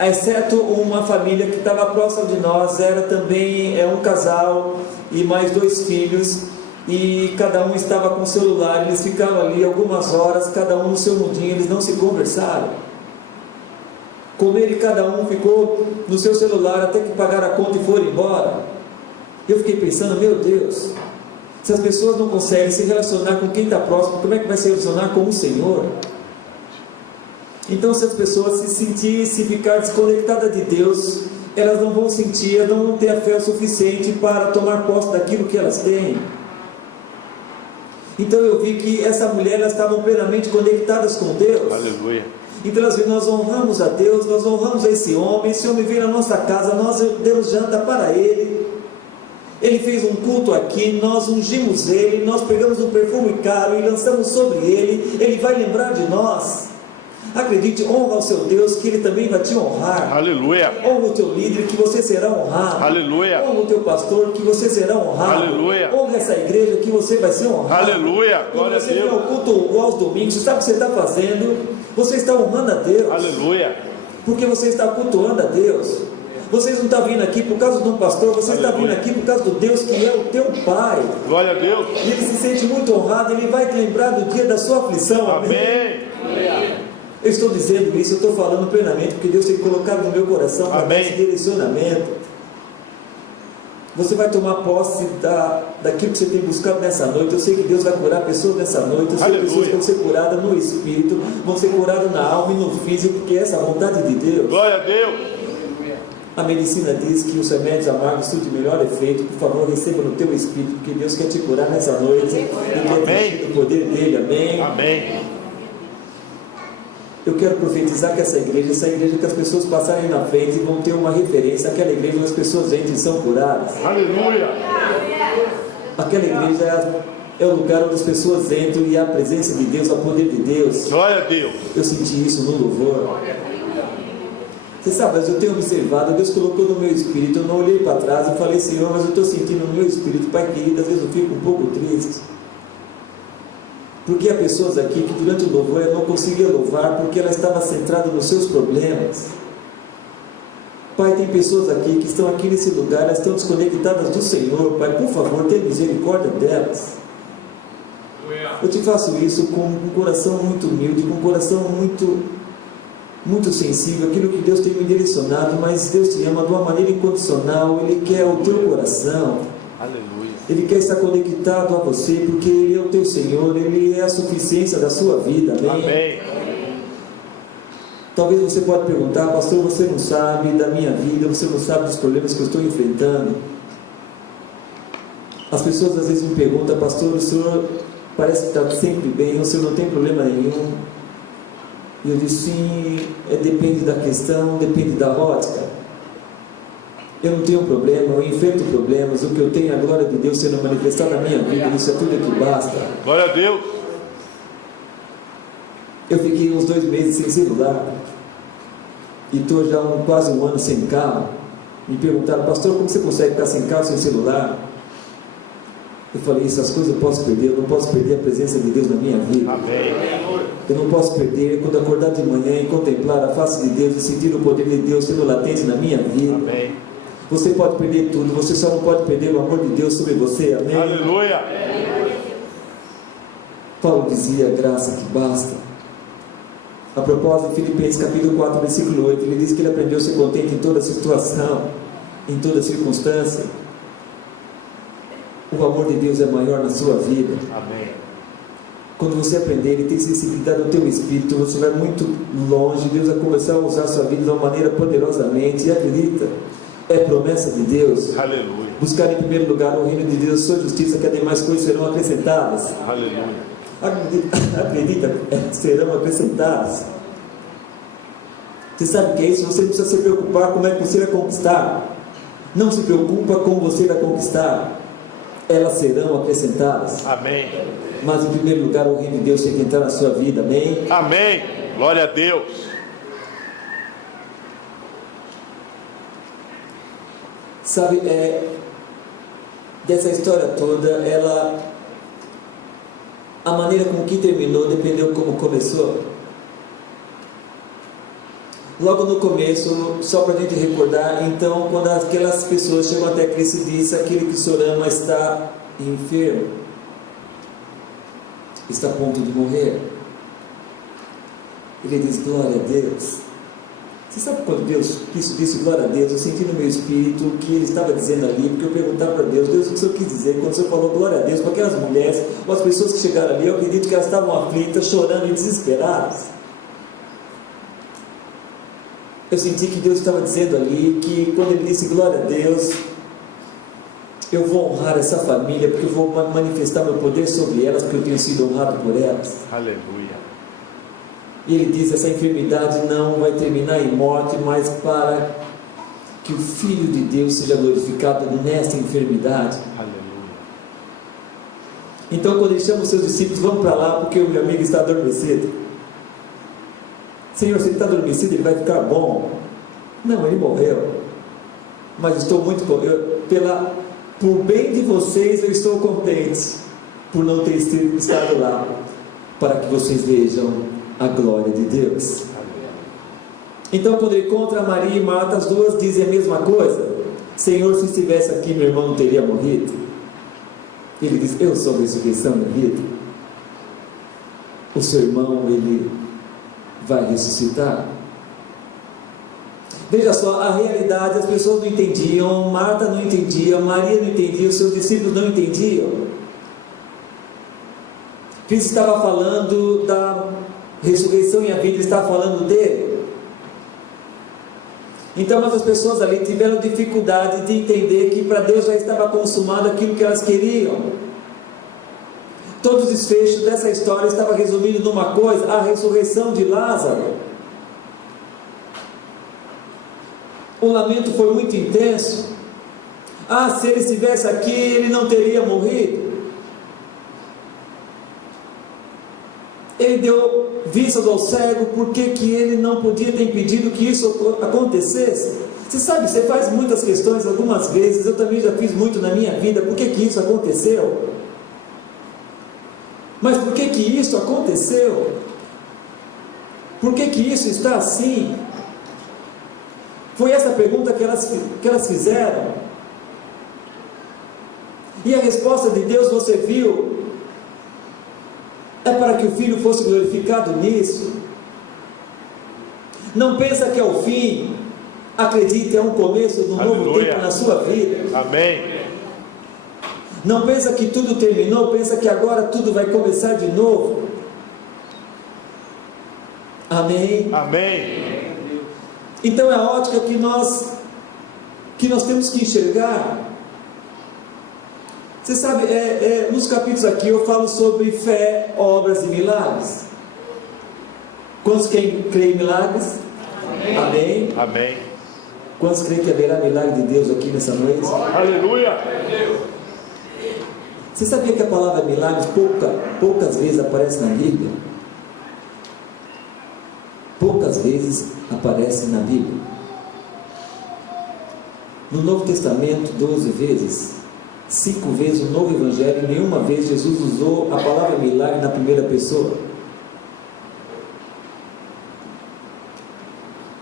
exceto uma família que estava próxima de nós, era também um casal e mais 2 filhos, e cada um estava com o celular. Eles ficaram ali algumas horas, cada um no seu mundinho, eles não se conversaram. Comeram e cada um ficou no seu celular até que pagaram a conta e foram embora. Eu fiquei pensando, meu Deus, se as pessoas não conseguem se relacionar com quem está próximo, como é que vai se relacionar com o Senhor? Então, se as pessoas se ficar desconectadas de Deus, elas não vão sentir, elas não vão ter a fé o suficiente para tomar posse daquilo que elas têm. Então eu vi que essa mulher, elas estavam plenamente conectadas com Deus. Aleluia. Então elas viram, nós honramos a Deus, nós honramos a esse homem veio na nossa casa, nós demos janta para ele fez um culto aqui, nós ungimos ele, nós pegamos um perfume caro e lançamos sobre ele vai lembrar de nós. Acredite, honra ao seu Deus, que Ele também vai te honrar. Aleluia. Honra o teu líder, que você será honrado. Aleluia. Honra o teu pastor, que você será honrado. Aleluia. Honra essa igreja, que você vai ser honrado. Aleluia. Glória a Quando você Deus. vem ao culto aos domingos, você sabe o que você está fazendo? Você está honrando a Deus. Aleluia. Porque você está cultuando a Deus. Você não está vindo aqui por causa de um pastor, você está vindo aqui por causa do Deus que é o teu Pai. Glória a Deus. E Ele se sente muito honrado, Ele vai te lembrar do dia da sua aflição. Amém. Eu estou dizendo isso, eu estou falando plenamente, porque Deus tem colocado no meu coração para dar esse direcionamento. Você vai tomar posse daquilo que você tem buscado nessa noite. Eu sei que Deus vai curar pessoas nessa noite. Eu sei que pessoas vão ser curadas no espírito, vão ser curadas na alma e no físico, porque essa é a vontade de Deus. Glória a Deus. A medicina diz que os remédios amargos surtem melhor efeito. Por favor, receba no teu espírito, porque Deus quer te curar nessa noite. Ele quer te o poder dele. Amém. Amém. Eu quero profetizar que essa igreja que as pessoas passarem na frente e vão ter uma referência. Aquela igreja onde as pessoas entram e são curadas. Aleluia. Aquela igreja é o lugar onde as pessoas entram e há a presença de Deus, há o poder de Deus. Glória a Deus. Eu senti isso no louvor. Você sabe, mas eu tenho observado, Deus colocou no meu espírito, eu não olhei para trás e falei, Senhor, mas eu estou sentindo no meu espírito, Pai querido, às vezes eu fico um pouco triste. Porque há pessoas aqui que durante o louvor eu não conseguia louvar porque ela estava centrada nos seus problemas. Pai, tem pessoas aqui que estão aqui nesse lugar, elas estão desconectadas do Senhor. Pai, por favor, tenha misericórdia delas. Eu te faço isso com um coração muito humilde, com um coração muito sensível, aquilo que Deus tem me direcionado, mas Deus te ama de uma maneira incondicional. Ele quer o teu coração. Aleluia. Ele quer estar conectado a você, porque Ele é o teu Senhor, Ele é a suficiência da sua vida. Amém? Amém. Talvez você pode perguntar, pastor, você não sabe da minha vida, você não sabe dos problemas que eu estou enfrentando. As pessoas às vezes me perguntam, pastor, o senhor parece que está sempre bem, o senhor não tem problema nenhum. E eu disse, sim, depende da questão, depende da ótica. Eu não tenho problema, eu enfrento problemas, o que eu tenho é a glória de Deus sendo manifestada na minha vida, isso é tudo que basta. Glória a Deus. Eu fiquei uns 2 meses sem celular, e estou já quase um ano sem carro. Me perguntaram, pastor, como você consegue ficar sem carro, sem celular? Eu falei, essas coisas eu posso perder, eu não posso perder a presença de Deus na minha vida. Amém. Eu não posso perder quando acordar de manhã e contemplar a face de Deus e sentir o poder de Deus sendo latente na minha vida. Amém. Você pode perder tudo, você só não pode perder o amor de Deus sobre você. Amém? Aleluia. Paulo dizia, graça que basta. A propósito, em Filipenses capítulo 4, versículo 8, ele diz que ele aprendeu a ser contente em toda situação, em toda circunstância. O amor de Deus é maior na sua vida. Amém. Quando você aprender e ter sensibilidade no teu espírito, você vai muito longe. Deus vai começar a usar a sua vida de uma maneira poderosamente. E acredita, é promessa de Deus. Aleluia. Buscar em primeiro lugar o reino de Deus, sua justiça, que as demais coisas serão acrescentadas. Aleluia. Acredita, serão acrescentadas. Você sabe o que é isso? Você não precisa se preocupar como é que você vai conquistar. Não se preocupa como você vai conquistar. Elas serão acrescentadas. Amém. Mas em primeiro lugar o reino de Deus tem que entrar na sua vida. Amém? Amém. Glória a Deus. Sabe, dessa história toda, a maneira como que terminou dependeu como começou. Logo no começo, só para a gente recordar, então, quando aquelas pessoas chegam até Cristo e dizem: aquele que o Senhor ama está enfermo, está a ponto de morrer. Ele diz: glória a Deus. Você sabe quando Cristo disse glória a Deus, eu senti no meu espírito o que ele estava dizendo ali, porque eu perguntava para Deus: Deus, o que o Senhor quis dizer quando o Senhor falou glória a Deus para aquelas mulheres, ou as pessoas que chegaram ali? Eu acredito que elas estavam aflitas, chorando e desesperadas. Eu senti que Deus estava dizendo ali que quando ele disse glória a Deus, eu vou honrar essa família, porque eu vou manifestar meu poder sobre elas, porque eu tenho sido honrado por elas. Aleluia. E ele diz: essa enfermidade não vai terminar em morte, mas para que o Filho de Deus seja glorificado nesta enfermidade. Aleluia. Então, quando ele chama os seus discípulos: vamos para lá, porque o meu amigo está adormecido. Senhor, se ele está adormecido, ele vai ficar bom. Não, ele morreu. Mas estou muito por bem de vocês, eu estou contente por não ter estado lá, para que vocês vejam a glória de Deus. Então, quando ele encontra Maria e Marta, as duas dizem a mesma coisa: Senhor, se estivesse aqui, meu irmão não teria morrido. Ele diz: eu sou a ressurreição da vida. O seu irmão, ele vai ressuscitar. Veja só, a realidade, as pessoas não entendiam, Marta não entendia, Maria não entendia, os seus discípulos não entendiam. Cristo estava falando da ressurreição e a vida, está falando dele. Então, mas as pessoas ali tiveram dificuldade de entender que para Deus já estava consumado aquilo que elas queriam. Todo o desfecho dessa história estava resumido numa coisa: a ressurreição de Lázaro. O lamento foi muito intenso. Se ele estivesse aqui, ele não teria morrido. Ele deu vistas ao cego, por que ele não podia ter impedido que isso acontecesse? Você sabe, você faz muitas questões algumas vezes, eu também já fiz muito na minha vida: por que isso aconteceu? Mas por que isso aconteceu? Por que isso está assim? Foi essa pergunta que elas fizeram. E a resposta de Deus, você viu, é para que o Filho fosse glorificado nisso. Não pensa que é o fim. Acredite, é um começo de um novo tempo na sua vida. Amém. Não pensa que tudo terminou, pensa que agora tudo vai começar de novo. Amém? Amém. Então é a ótica que nós temos que enxergar. Você sabe, nos capítulos aqui eu falo sobre fé, obras e milagres. Quantos creem em milagres? Amém. Amém? Amém. Quantos creem que haverá milagre de Deus aqui nessa noite? Aleluia. Você sabia que a palavra milagres poucas vezes aparece na Bíblia? Poucas vezes aparece na Bíblia. No Novo Testamento, 12 vezes. 5 vezes no Novo Evangelho, nenhuma vez Jesus usou a palavra milagre na primeira pessoa.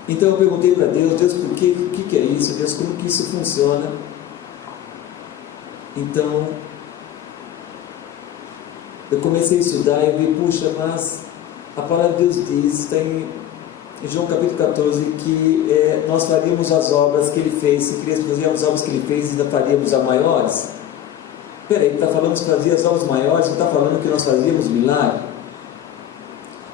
Então eu perguntei para Deus: Deus, por quê? O que é isso? Deus, como que isso funciona? Então eu comecei a estudar e eu vi: puxa, mas a palavra de Deus diz, está em João capítulo 14, que nós faríamos as obras que ele fez. Se fizermos as obras que ele fez, ainda faríamos as maiores. Espera aí, está falando que fazia as obras maiores, não está falando que nós fazíamos milagre?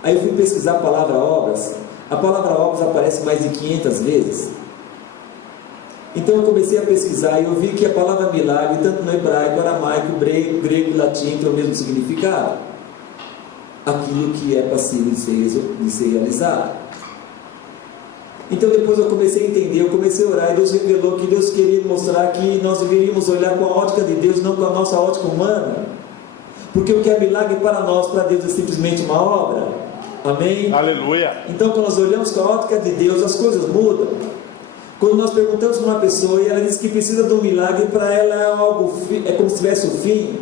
Aí eu fui pesquisar a palavra obras. A palavra obras aparece mais de 500 vezes. Então eu comecei a pesquisar e eu vi que a palavra milagre, tanto no hebraico, aramaico, grego e latim, tem o mesmo significado. Aquilo que é passível de ser realizado. Então depois eu comecei a entender, eu comecei a orar, e Deus revelou que Deus queria mostrar que nós deveríamos olhar com a ótica de Deus, não com a nossa ótica humana. Porque o que é milagre para nós, para Deus, é simplesmente uma obra. Amém? Aleluia. Então quando nós olhamos com a ótica de Deus, as coisas mudam. Quando nós perguntamos para uma pessoa e ela diz que precisa de um milagre, para ela é algo, é como se tivesse o fim.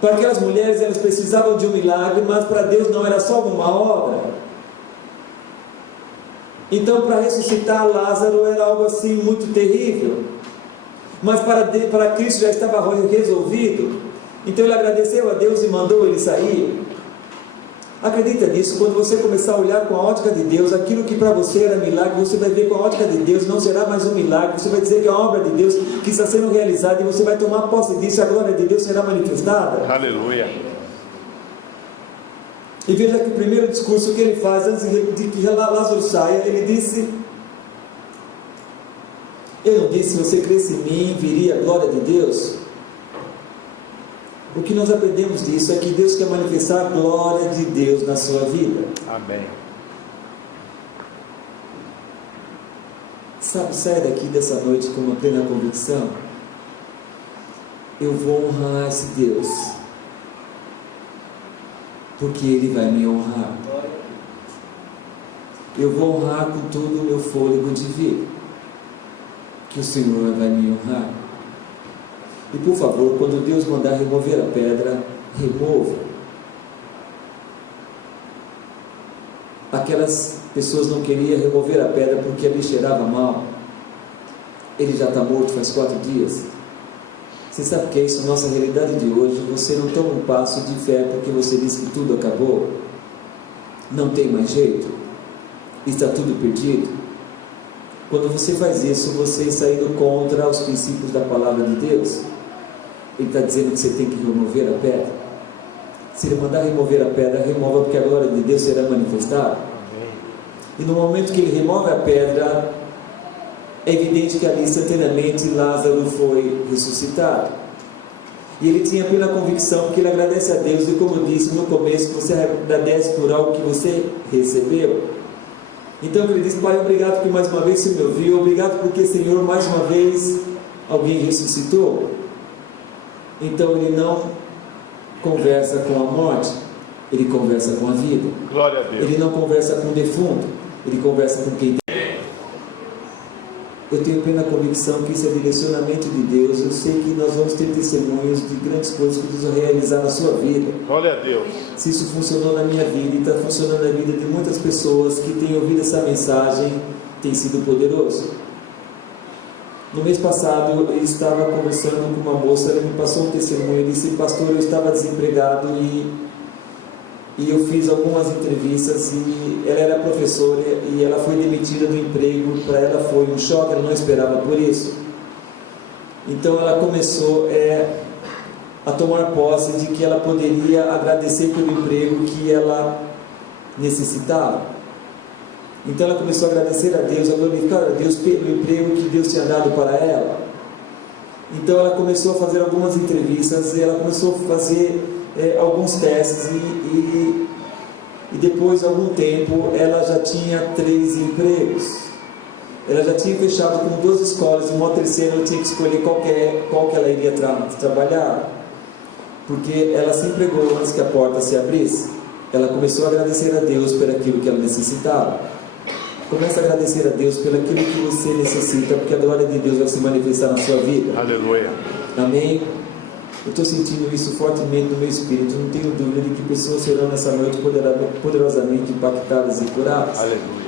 Para aquelas mulheres, elas precisavam de um milagre, mas para Deus não era só uma obra. Então, para ressuscitar Lázaro era algo assim muito terrível, mas para Cristo já estava resolvido. Então ele agradeceu a Deus e mandou ele sair. Acredita nisso? Quando você começar a olhar com a ótica de Deus, aquilo que para você era milagre, você vai ver com a ótica de Deus, não será mais um milagre. Você vai dizer que é a obra de Deus que está sendo realizada, e você vai tomar posse disso, e a glória de Deus será manifestada. Aleluia. E veja que o primeiro discurso que ele faz, antes de que Lázaro saia, ele disse: eu não disse, se você cresce em mim, viria a glória de Deus? O que nós aprendemos disso é que Deus quer manifestar a glória de Deus na sua vida. Amém. Sabe, sai daqui dessa noite com uma plena convicção: eu vou honrar esse Deus, porque Ele vai me honrar. Eu vou honrar com todo o meu fôlego de vida, que o Senhor vai me honrar. E por favor, quando Deus mandar remover a pedra, remova. Aquelas pessoas não queriam remover a pedra porque ali cheirava mal. Ele já está morto faz 4 dias. Você sabe o que é isso? Nossa realidade de hoje, você não toma um passo de fé porque você diz que tudo acabou, não tem mais jeito, está tudo perdido. Quando você faz isso, você está indo contra os princípios da palavra de Deus. Ele está dizendo que você tem que remover a pedra. Se Ele mandar remover a pedra, remova, porque a glória de Deus será manifestada. E no momento que Ele remove a pedra, é evidente que ali instantaneamente Lázaro foi ressuscitado. E ele tinha plena convicção, que ele agradece a Deus, e como eu disse no começo, você agradece por algo que você recebeu. Então ele diz: Pai, obrigado porque mais uma vez você me ouviu, obrigado porque, Senhor, mais uma vez alguém ressuscitou. Então ele não conversa com a morte, ele conversa com a vida. Glória a Deus. Ele não conversa com o defunto, ele conversa com quem tem. Eu tenho plena convicção que isso é direcionamento de Deus. Eu sei que nós vamos ter testemunhos de grandes coisas que Deus vai realizar na sua vida. Glória a Deus. Se isso funcionou na minha vida e está funcionando na vida de muitas pessoas que têm ouvido essa mensagem, tem sido poderoso. No mês passado eu estava conversando com uma moça, ela me passou um testemunho, eu disse: pastor, eu estava desempregado e eu fiz algumas entrevistas, e ela era professora e ela foi demitida do emprego. Para ela foi um choque, ela não esperava por isso. Então ela começou a tomar posse de que ela poderia agradecer pelo emprego que ela necessitava. Então ela começou a agradecer a Deus, a glorificar a Deus pelo emprego que Deus tinha dado para ela. Então ela começou a fazer algumas entrevistas, e ela começou a fazer alguns testes, e depois de algum tempo ela já tinha 3 empregos. Ela já tinha fechado com 2 escolas, e uma terceira ela tinha que escolher qual que ela iria trabalhar, porque ela se empregou antes que a porta se abrisse. Ela começou a agradecer a Deus por aquilo que ela necessitava. Comece a agradecer a Deus pelo aquilo que você necessita, porque a glória de Deus vai se manifestar na sua vida. Aleluia. Amém? Eu estou sentindo isso fortemente no meu espírito. Não tenho dúvida de que pessoas serão nessa noite poderosamente impactadas e curadas. Aleluia.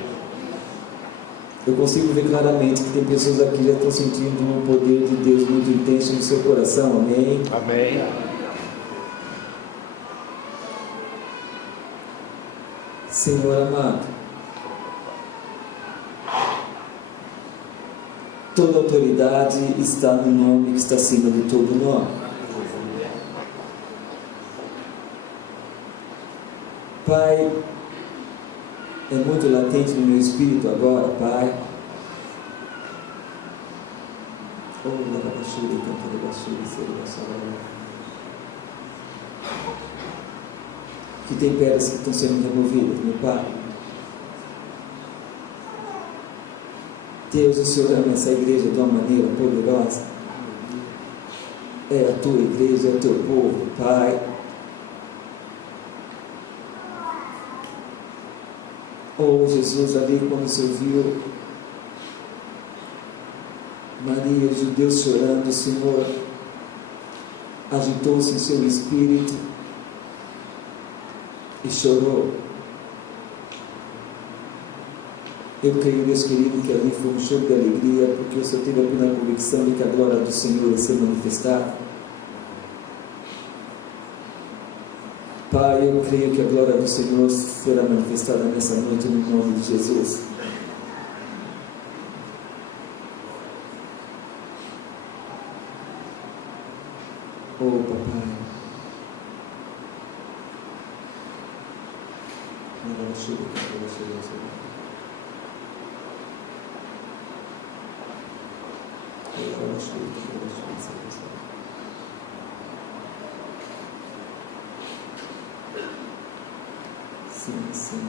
Eu consigo ver claramente que tem pessoas aqui que já estão sentindo um poder de Deus muito intenso no seu coração. Amém? Amém. Senhor amado, toda autoridade está no nome que está acima de todo nome. Pai, é muito latente no meu espírito agora, Pai, Que tem pedras que estão sendo removidas, meu Pai. Deus, o Senhor ama essa igreja de uma maneira poderosa. É a tua igreja, é o teu povo, Pai. Oh, Jesus, ali quando o Senhor viu Maria e os judeus chorando, o Senhor agitou-se em seu espírito e chorou. Eu creio, Deus querido, que ali foi um choro de alegria, porque o Senhor teve a plena convicção de que a glória do Senhor ia ser manifestada. Pai, eu creio que a glória do Senhor será manifestada nessa noite no nome de Jesus. Oh, Papai.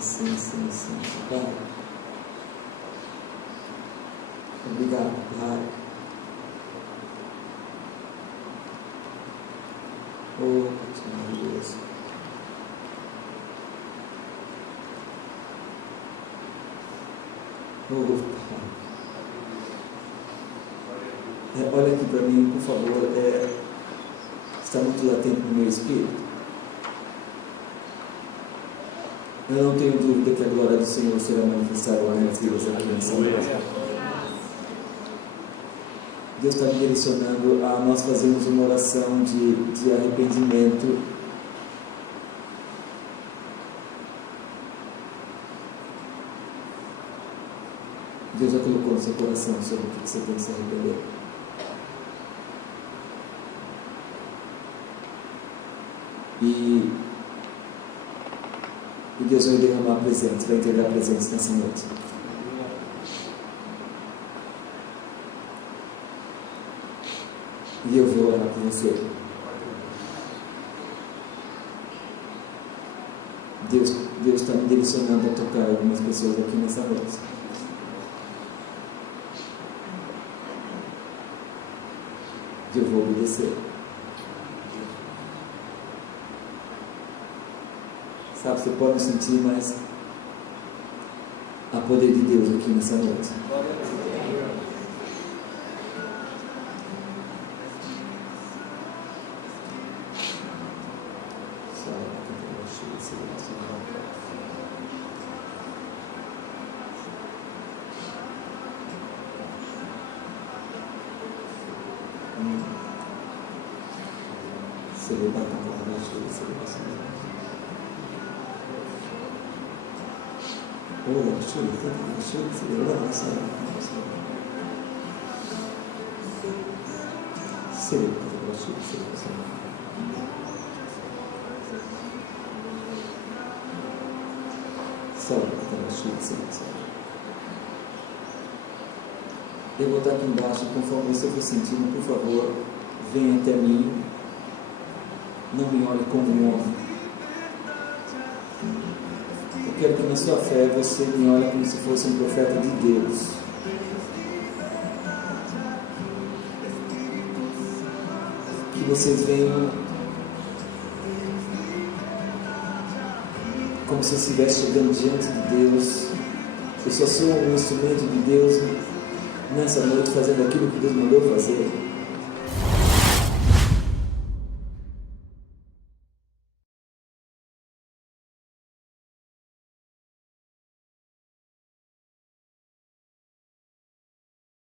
Sim, Pai. Obrigado, Pai. Oh, Deus. Oh, Pai. Olha aqui para mim, por favor. Está muito latente no meu espírito. Eu não tenho dúvida que a glória do Senhor será manifestada nas vidas aqui nessa noite. Deus está me direcionando a nós fazermos uma oração de arrependimento. Deus já colocou no seu coração sobre o que você tem que se arrepender. E Deus vai derramar presentes, vai entregar presentes nessa noite. E eu vou orar por você. Deus está me direcionando a tocar algumas pessoas aqui nessa noite. E eu vou obedecer. Sabe, você pode sentir, mas há poder de Deus aqui nessa noite. Eu vou estar aqui embaixo, conforme você for sentindo, por favor, venha até mim. Não me olhe como um homem. Eu quero que na sua fé você me olhe como se fosse um profeta de Deus. Que vocês venham como se eu estivesse chegando diante de Deus. Eu só sou um instrumento de Deus nessa noite, fazendo aquilo que Deus mandou fazer.